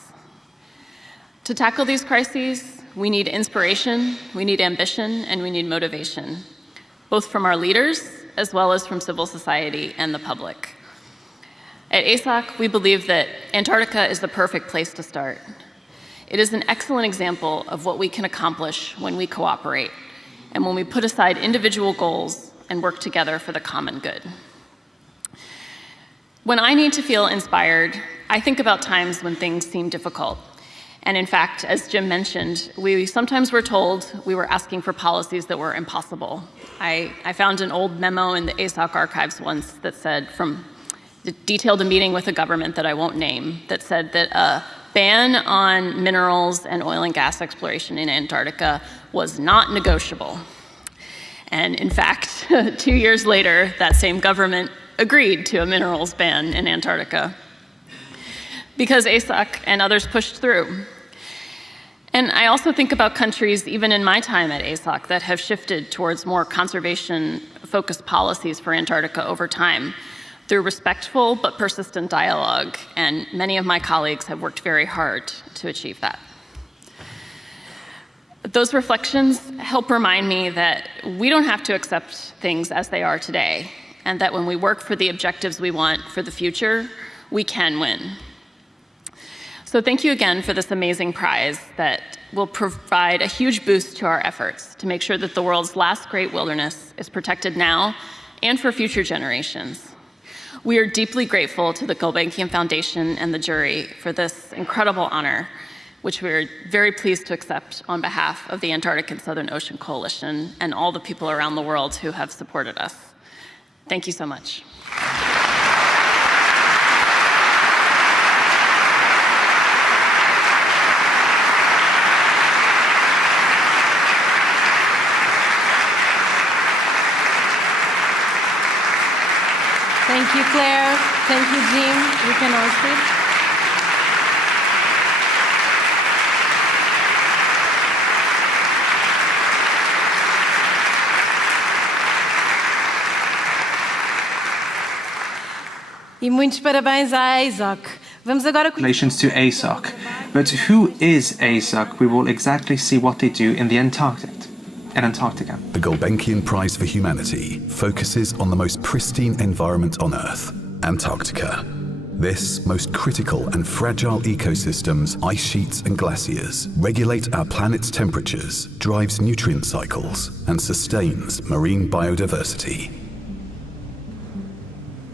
To tackle these crises, we need inspiration, we need ambition, and we need motivation, both from our leaders as well as from civil society and the public. At ASOC, we believe that Antarctica is the perfect place to start. It is an excellent example of what we can accomplish when we cooperate and when we put aside individual goals and work together for the common good. When I need to feel inspired, I think about times when things seem difficult. And in fact, as Jim mentioned, we sometimes were told we were asking for policies that were impossible. I found an old memo in the ASOC archives once that said, detailed a meeting with a government that I won't name, that said that a ban on minerals and oil and gas exploration in Antarctica was not negotiable. And in fact, 2 years later, that same government agreed to a minerals ban in Antarctica because ASOC and others pushed through. And I also think about countries, even in my time at ASOC, that have shifted towards more conservation-focused policies for Antarctica over time through respectful but persistent dialogue, and many of my colleagues have worked very hard to achieve that. Those reflections help remind me that we don't have to accept things as they are today, and that when we work for the objectives we want for the future, we can win. So thank you again for this amazing prize that will provide a huge boost to our efforts to make sure that the world's last great wilderness is protected now and for future generations. We are deeply grateful to the Gulbenkian Foundation and the jury for this incredible honor, which we are very pleased to accept on behalf of the Antarctic and Southern Ocean Coalition and all the people around the world who have supported us. Thank you so much. Thank you, Claire. Thank you, Jim. You can all sit. E muitos parabéns à ASOC. Vamos agora... Congratulations to ASOC. But who is ASOC? We will exactly see what they do in Antarctica. The Gulbenkian Prize for Humanity focuses on the most pristine environment on Earth, Antarctica. This most critical and fragile ecosystems, ice sheets and glaciers, regulate our planet's temperatures, drives nutrient cycles, and sustains marine biodiversity.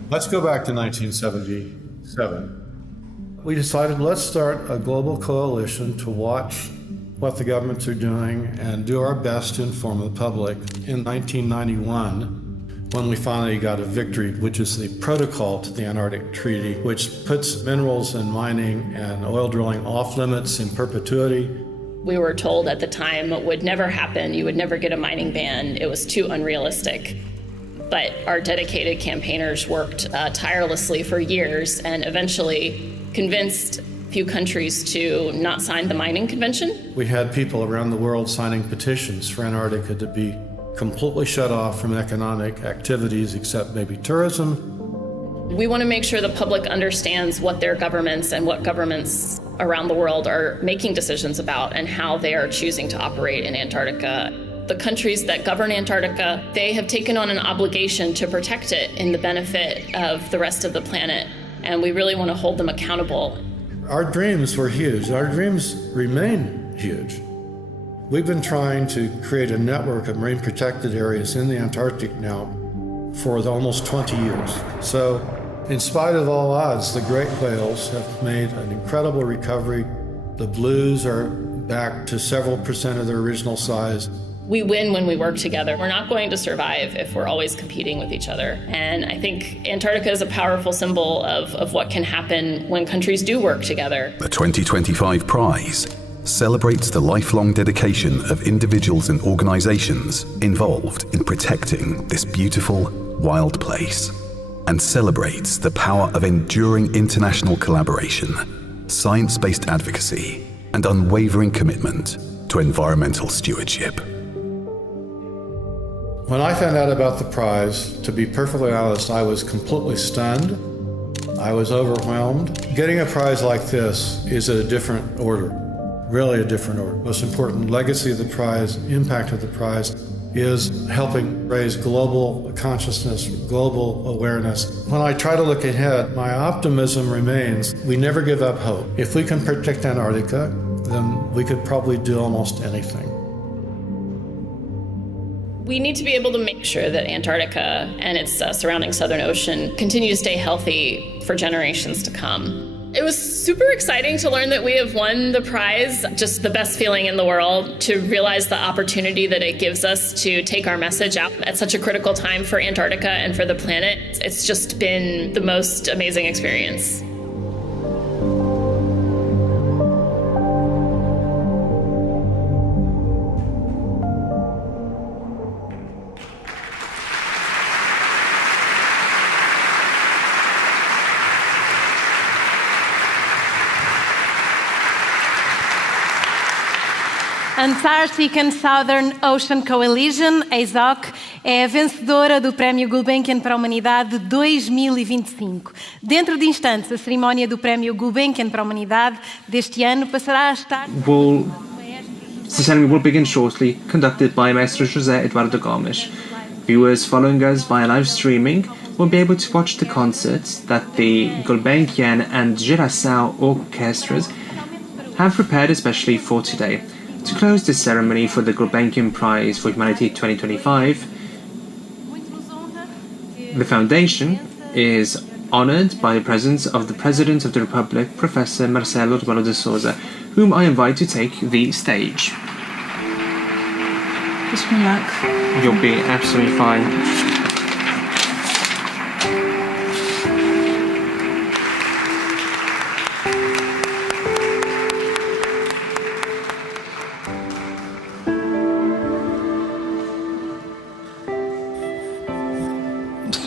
Let's go back to 1977. We decided let's start a global coalition to watch what the governments are doing and do our best to inform the public. In 1991, when we finally got a victory, which is the protocol to the Antarctic Treaty, which puts minerals and mining and oil drilling off limits in perpetuity. We were told at the time it would never happen, you would never get a mining ban, it was too unrealistic. But our dedicated campaigners worked tirelessly for years and eventually convinced a few countries to not sign the mining convention. We had people around the world signing petitions for Antarctica to be completely shut off from economic activities except maybe tourism. We want to make sure the public understands what their governments and what governments around the world are making decisions about and how they are choosing to operate in Antarctica. The countries that govern Antarctica, they have taken on an obligation to protect it in the benefit of the rest of the planet, and we really want to hold them accountable. Our dreams were huge. Our dreams remain huge. We've been trying to create a network of marine protected areas in the Antarctic now for almost 20 years. So, in spite of all odds, the great whales have made an incredible recovery. The blues are back to several percent of their original size. We win when we work together. We're not going to survive if we're always competing with each other. And I think Antarctica is a powerful symbol of what can happen when countries do work together. The 2025 prize celebrates the lifelong dedication of individuals and organizations involved in protecting this beautiful, wild place, and celebrates the power of enduring international collaboration, science-based advocacy, and unwavering commitment to environmental stewardship. When I found out about the prize, to be perfectly honest, I was completely stunned. I was overwhelmed. Getting a prize like this is at a different order, really a different order. Most important legacy of the prize, impact of the prize, is helping raise global consciousness, global awareness. When I try to look ahead, my optimism remains. We never give up hope. If we can protect Antarctica, then we could probably do almost anything. We need to be able to make sure that Antarctica and its surrounding Southern Ocean continue to stay healthy for generations to come. It was super exciting to learn that we have won the prize, just the best feeling in the world, to realize the opportunity that it gives us to take our message out at such a critical time for Antarctica and for the planet. It's just been the most amazing experience. Antarctic and Southern Ocean Coalition, ASOC, é a vencedora do Prémio Gulbenkian para a Humanidade 2025. Dentro de instantes, a cerimónia do Prémio Gulbenkian para a Humanidade deste ano passará a estar... The ceremony will begin shortly, conducted by Maestro José Eduardo Gomes. Viewers following us via live streaming will be able to watch the concerts that the Gulbenkian and Geração orchestras have prepared especially for today. To close this ceremony for the Gulbenkian Prize for Humanity 2025, the Foundation is honoured by the presence of the President of the Republic, Professor Marcelo Rebelo de Sousa, whom I invite to take the stage. Wish me luck. You'll be absolutely fine.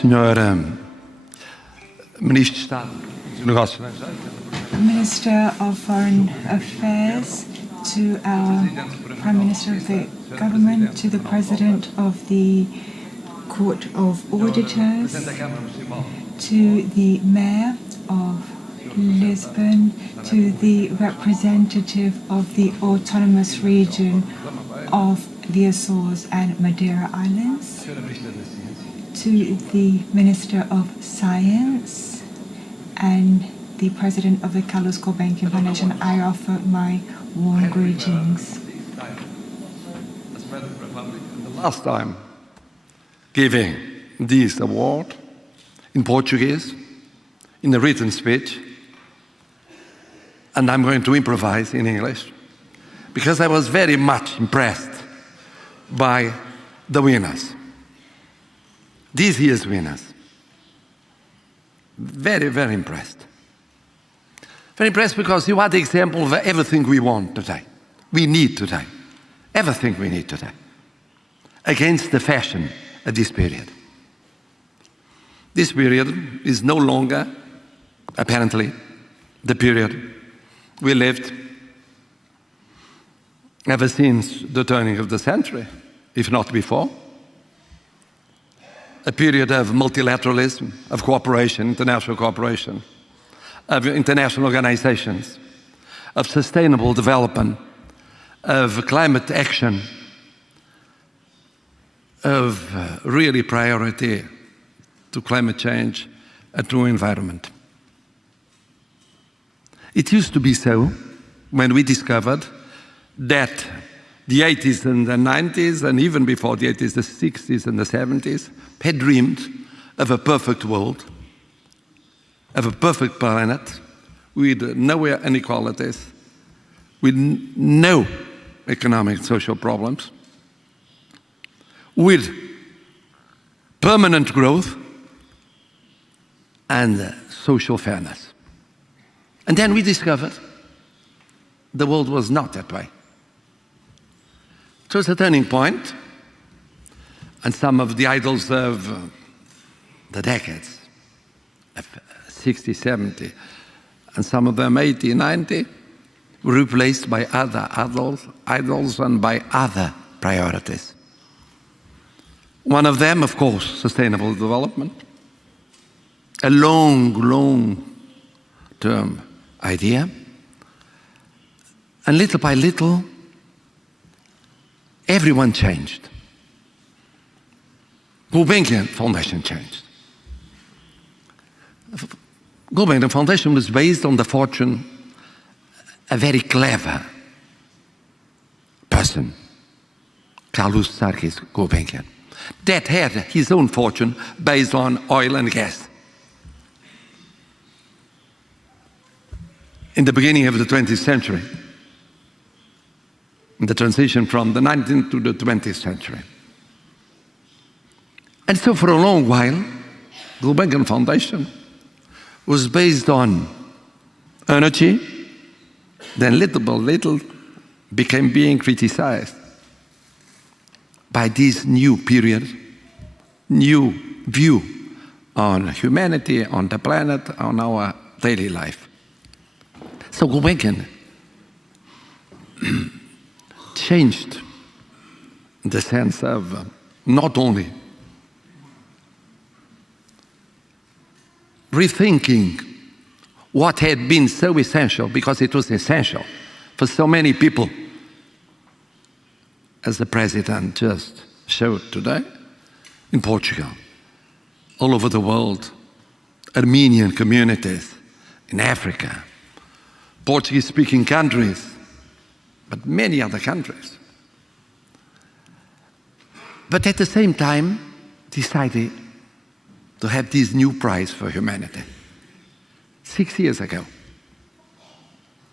Senhora Ministro de Estado dos Negócios Estrangeiros, Minister of Foreign Affairs, to our Prime Minister of the Government, to the President of the Court of Auditors, to the Mayor of Lisbon, to the representative of the Autonomous Region of the Azores and Madeira Islands, to the Minister of Science and the President of the Calouste Gulbenkian Foundation, I offer my warm greetings. the last time giving this award in Portuguese, in a written speech, and I'm going to improvise in English, because I was very much impressed by the winners. This year's winners. Very, very impressed. Very impressed because you are the example of everything we want today. We need today. Everything we need today. Against the fashion of this period. This period is no longer, apparently, the period we lived ever since the turning of the century, if not before. A period of multilateralism, of cooperation, international cooperation, of international organizations, of sustainable development, of climate action, of really priority to climate change and to environment. It used to be so when we discovered that the 80s and the 90s, and even before the 80s, the 60s and the 70s, had dreamed of a perfect world, of a perfect planet, with no inequalities, with no economic and social problems, with permanent growth and social fairness. And then we discovered the world was not that way. It was a turning point, and some of the idols of the decades, of 60, 70, and some of them 80, 90, were replaced by other idols and by other priorities. One of them, of course, sustainable development, a long-term idea, and little by little, everyone changed. Gulbenkian Foundation changed. Gulbenkian Foundation was based on the fortune of a very clever person, Calouste Gulbenkian, that had his own fortune based on oil and gas. In the beginning of the 20th century, in the transition from the 19th to the 20th century. And so for a long while, Gulbenkian Foundation was based on energy, then little by little became being criticized by this new period, new view on humanity, on the planet, on our daily life. So Gulbenkian changed in the sense of not only rethinking what had been so essential, because it was essential for so many people, as the President just showed today, in Portugal, all over the world, Armenian communities, in Africa, Portuguese-speaking countries, but many other countries. But at the same time, decided to have this new prize for humanity. 6 years ago.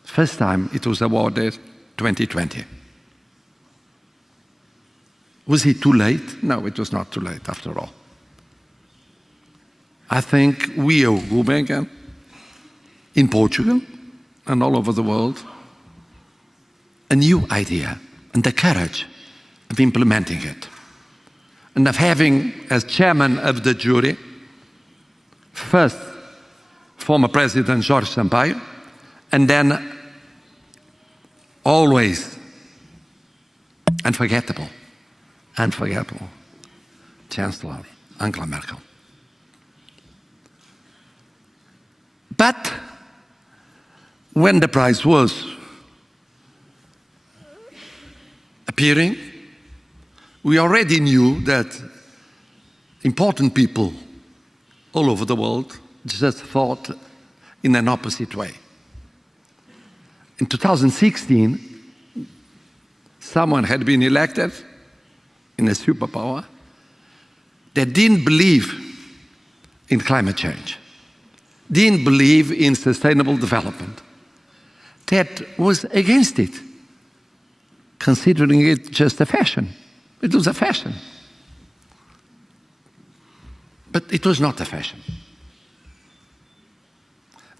First time it was awarded 2020. Was it too late? No, it was not too late after all. I think we owe Gulbenkian in Portugal and all over the world a new idea and the courage of implementing it. And of having, as chairman of the jury, first former President Jorge Sampaio, and then always unforgettable, Chancellor Angela Merkel. But when the prize was appearing, we already knew that important people all over the world just thought in an opposite way. In 2016, someone had been elected in a superpower that didn't believe in climate change, didn't believe in sustainable development, that was against it, considering it just a fashion. It was a fashion. But it was not a fashion.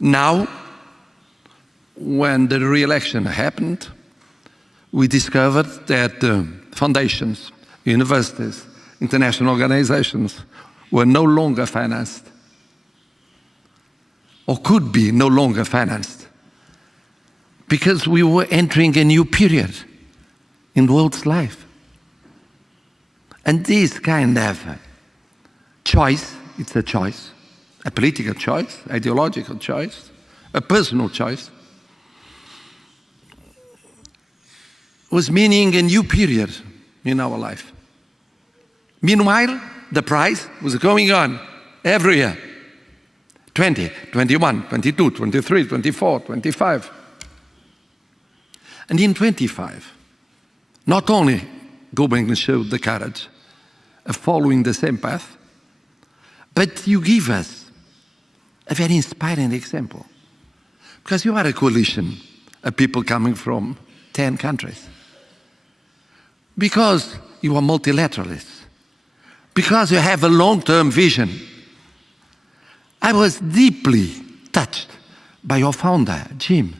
Now, when the re-election happened, we discovered that foundations, universities, international organizations were no longer financed, or could be no longer financed, because we were entering a new period in the world's life. And this kind of choice, it's a choice, a political choice, ideological choice, a personal choice, was meaning a new period in our life. Meanwhile, the prize was going on every year. 20, 21, 22, 23, 24, 25. And in 25, not only Gulbenkian showed the courage of following the same path, but you give us a very inspiring example. Because you are a coalition of people coming from 10 countries. Because you are multilateralists. Because you have a long-term vision. I was deeply touched by your founder, Jim.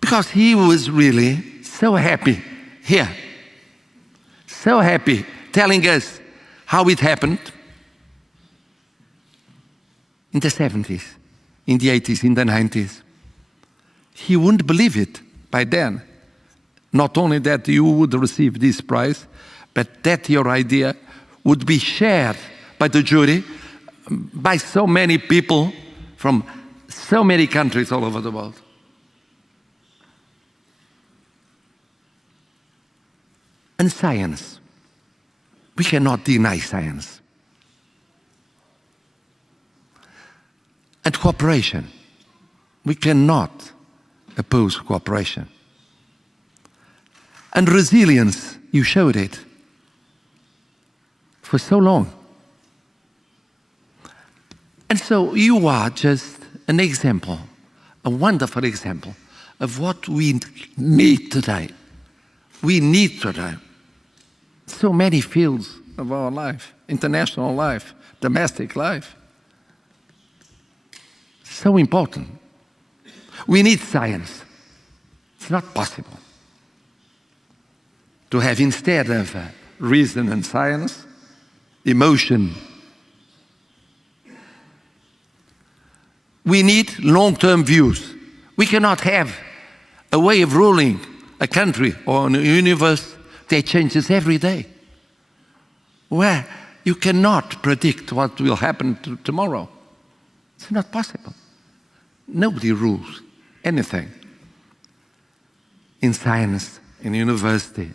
Because he was really so happy here. So happy telling us how it happened in the 70s, in the 80s, in the 90s. He wouldn't believe it by then. Not only that you would receive this prize, but that your idea would be shared by the jury, by so many people from so many countries all over the world. And science. We cannot deny science. And cooperation. We cannot oppose cooperation. And resilience, you showed it for so long. And so you are just an example, a wonderful example of what we need today. We need today. So many fields of our life, international life, domestic life. So important. We need science. It's not possible to have, instead of reason and science, emotion. We need long-term views. We cannot have a way of ruling a country or a universe that changes every day, where you cannot predict what will happen tomorrow. It's not possible. Nobody rules anything in science, in university,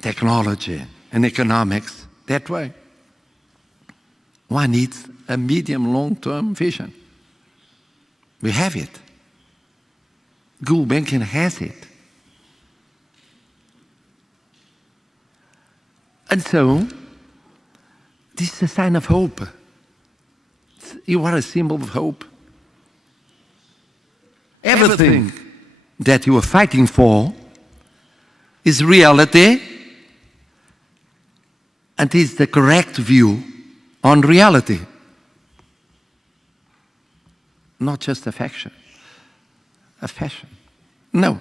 technology, and economics that way. One needs a medium, long-term vision. We have it. Gulbenkian has it. And so, this is a sign of hope. You are a symbol of hope. Everything that you are fighting for is reality, and is the correct view on reality. Not just a fashion. No.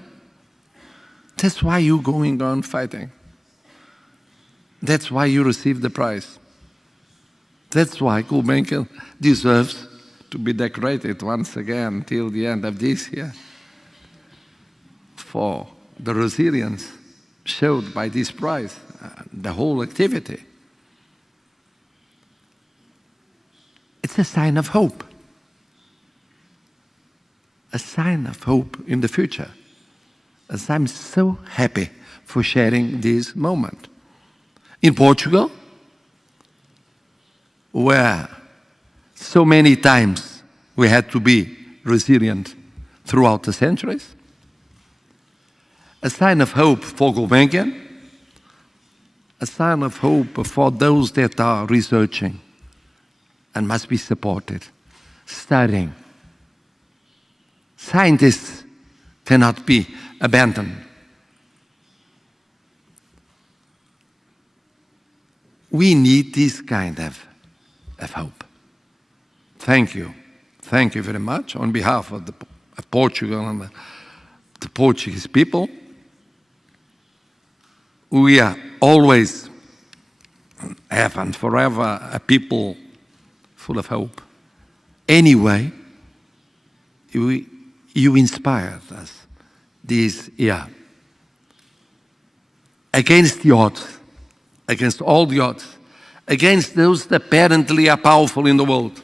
That's why you're going on fighting. That's why you received the prize. That's why Gulbenkian deserves to be decorated once again till the end of this year for the resilience showed by this prize, the whole activity. It's a sign of hope. A sign of hope in the future. As I'm so happy for sharing this moment. In Portugal, where so many times we had to be resilient throughout the centuries, a sign of hope for Gulbenkian, a sign of hope for those that are researching and must be supported, studying. Scientists cannot be abandoned. We need this kind of hope. Thank you. Thank you very much on behalf of Portugal and the Portuguese people. We are always, have and forever, a people full of hope. Anyway, you inspired us this year. Against the odds, against all the odds, against those that apparently are powerful in the world.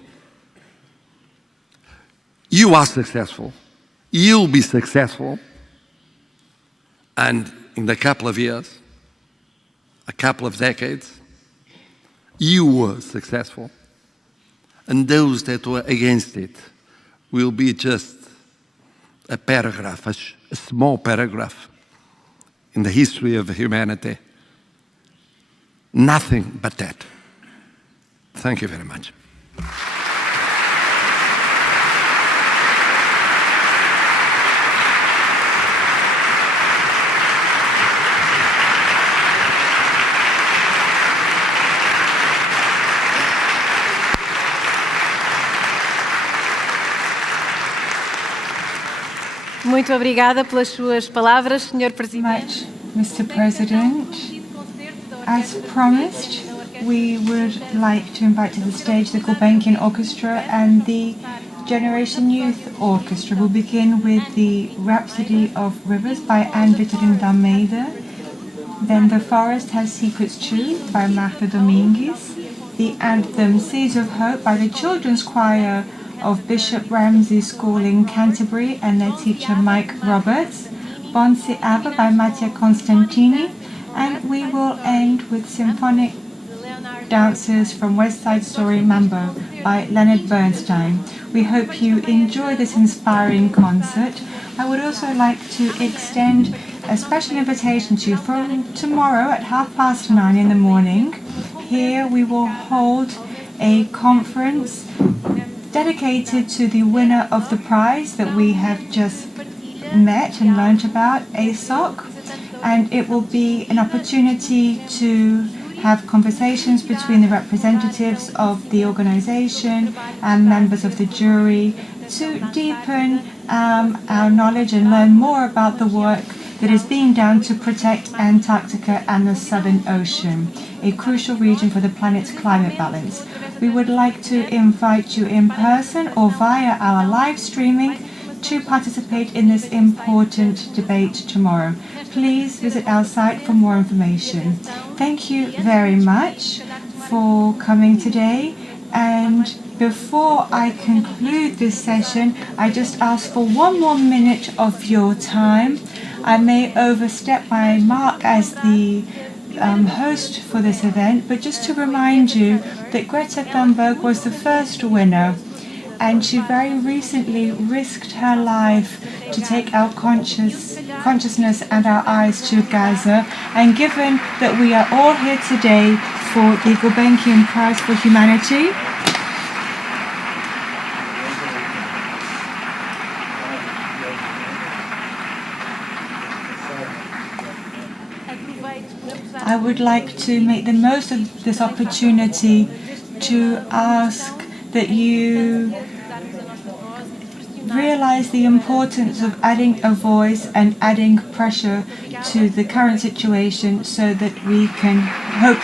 You are successful. You'll be successful. And in a couple of years, a couple of decades, you were successful. And those that were against it will be just a paragraph, a small paragraph in the history of humanity. Nothing but that. Thank you very much. Muito obrigada pelas suas palavras, Sr. Presidente. Mr. President, as promised, we would like to invite to the stage the Gulbenkian Orchestra and the Generation Youth Orchestra. We'll begin with the Rapsódia of Rios by Victorino da Almeida, then The Forest Has Secrets Too by Marta Domingues, the anthem Seeds of Hope by the Children's Choir of Bishop Ramsey School in Canterbury and their teacher Mike Roberts, Bonsi Abba by Matia Constantini, and we will end with Symphonic Dancers from West Side Story Mambo by Leonard Bernstein. We hope you enjoy this inspiring concert. I would also like to extend a special invitation to you for tomorrow at 9:30 in the morning. Here we will hold a conference dedicated to the winner of the prize that we have just met and learnt about, ASOC, and it will be an opportunity to have conversations between the representatives of the organization and members of the jury to deepen our knowledge and learn more about the work that is being done to protect Antarctica and the Southern Ocean, a crucial region for the planet's climate balance. We would like to invite you in person or via our live streaming to participate in this important debate tomorrow. Please visit our site for more information. Thank you very much for coming today, and before I conclude this session, I just ask for one more minute of your time. I may overstep my mark as the host for this event, but just to remind you that Greta Thunberg was the first winner, and she very recently risked her life to take our consciousness and our eyes to Gaza. And given that we are all here today for the Gulbenkian Prize for Humanity, I would like to make the most of this opportunity to ask that you realize the importance of adding a voice and adding pressure to the current situation so that we can hope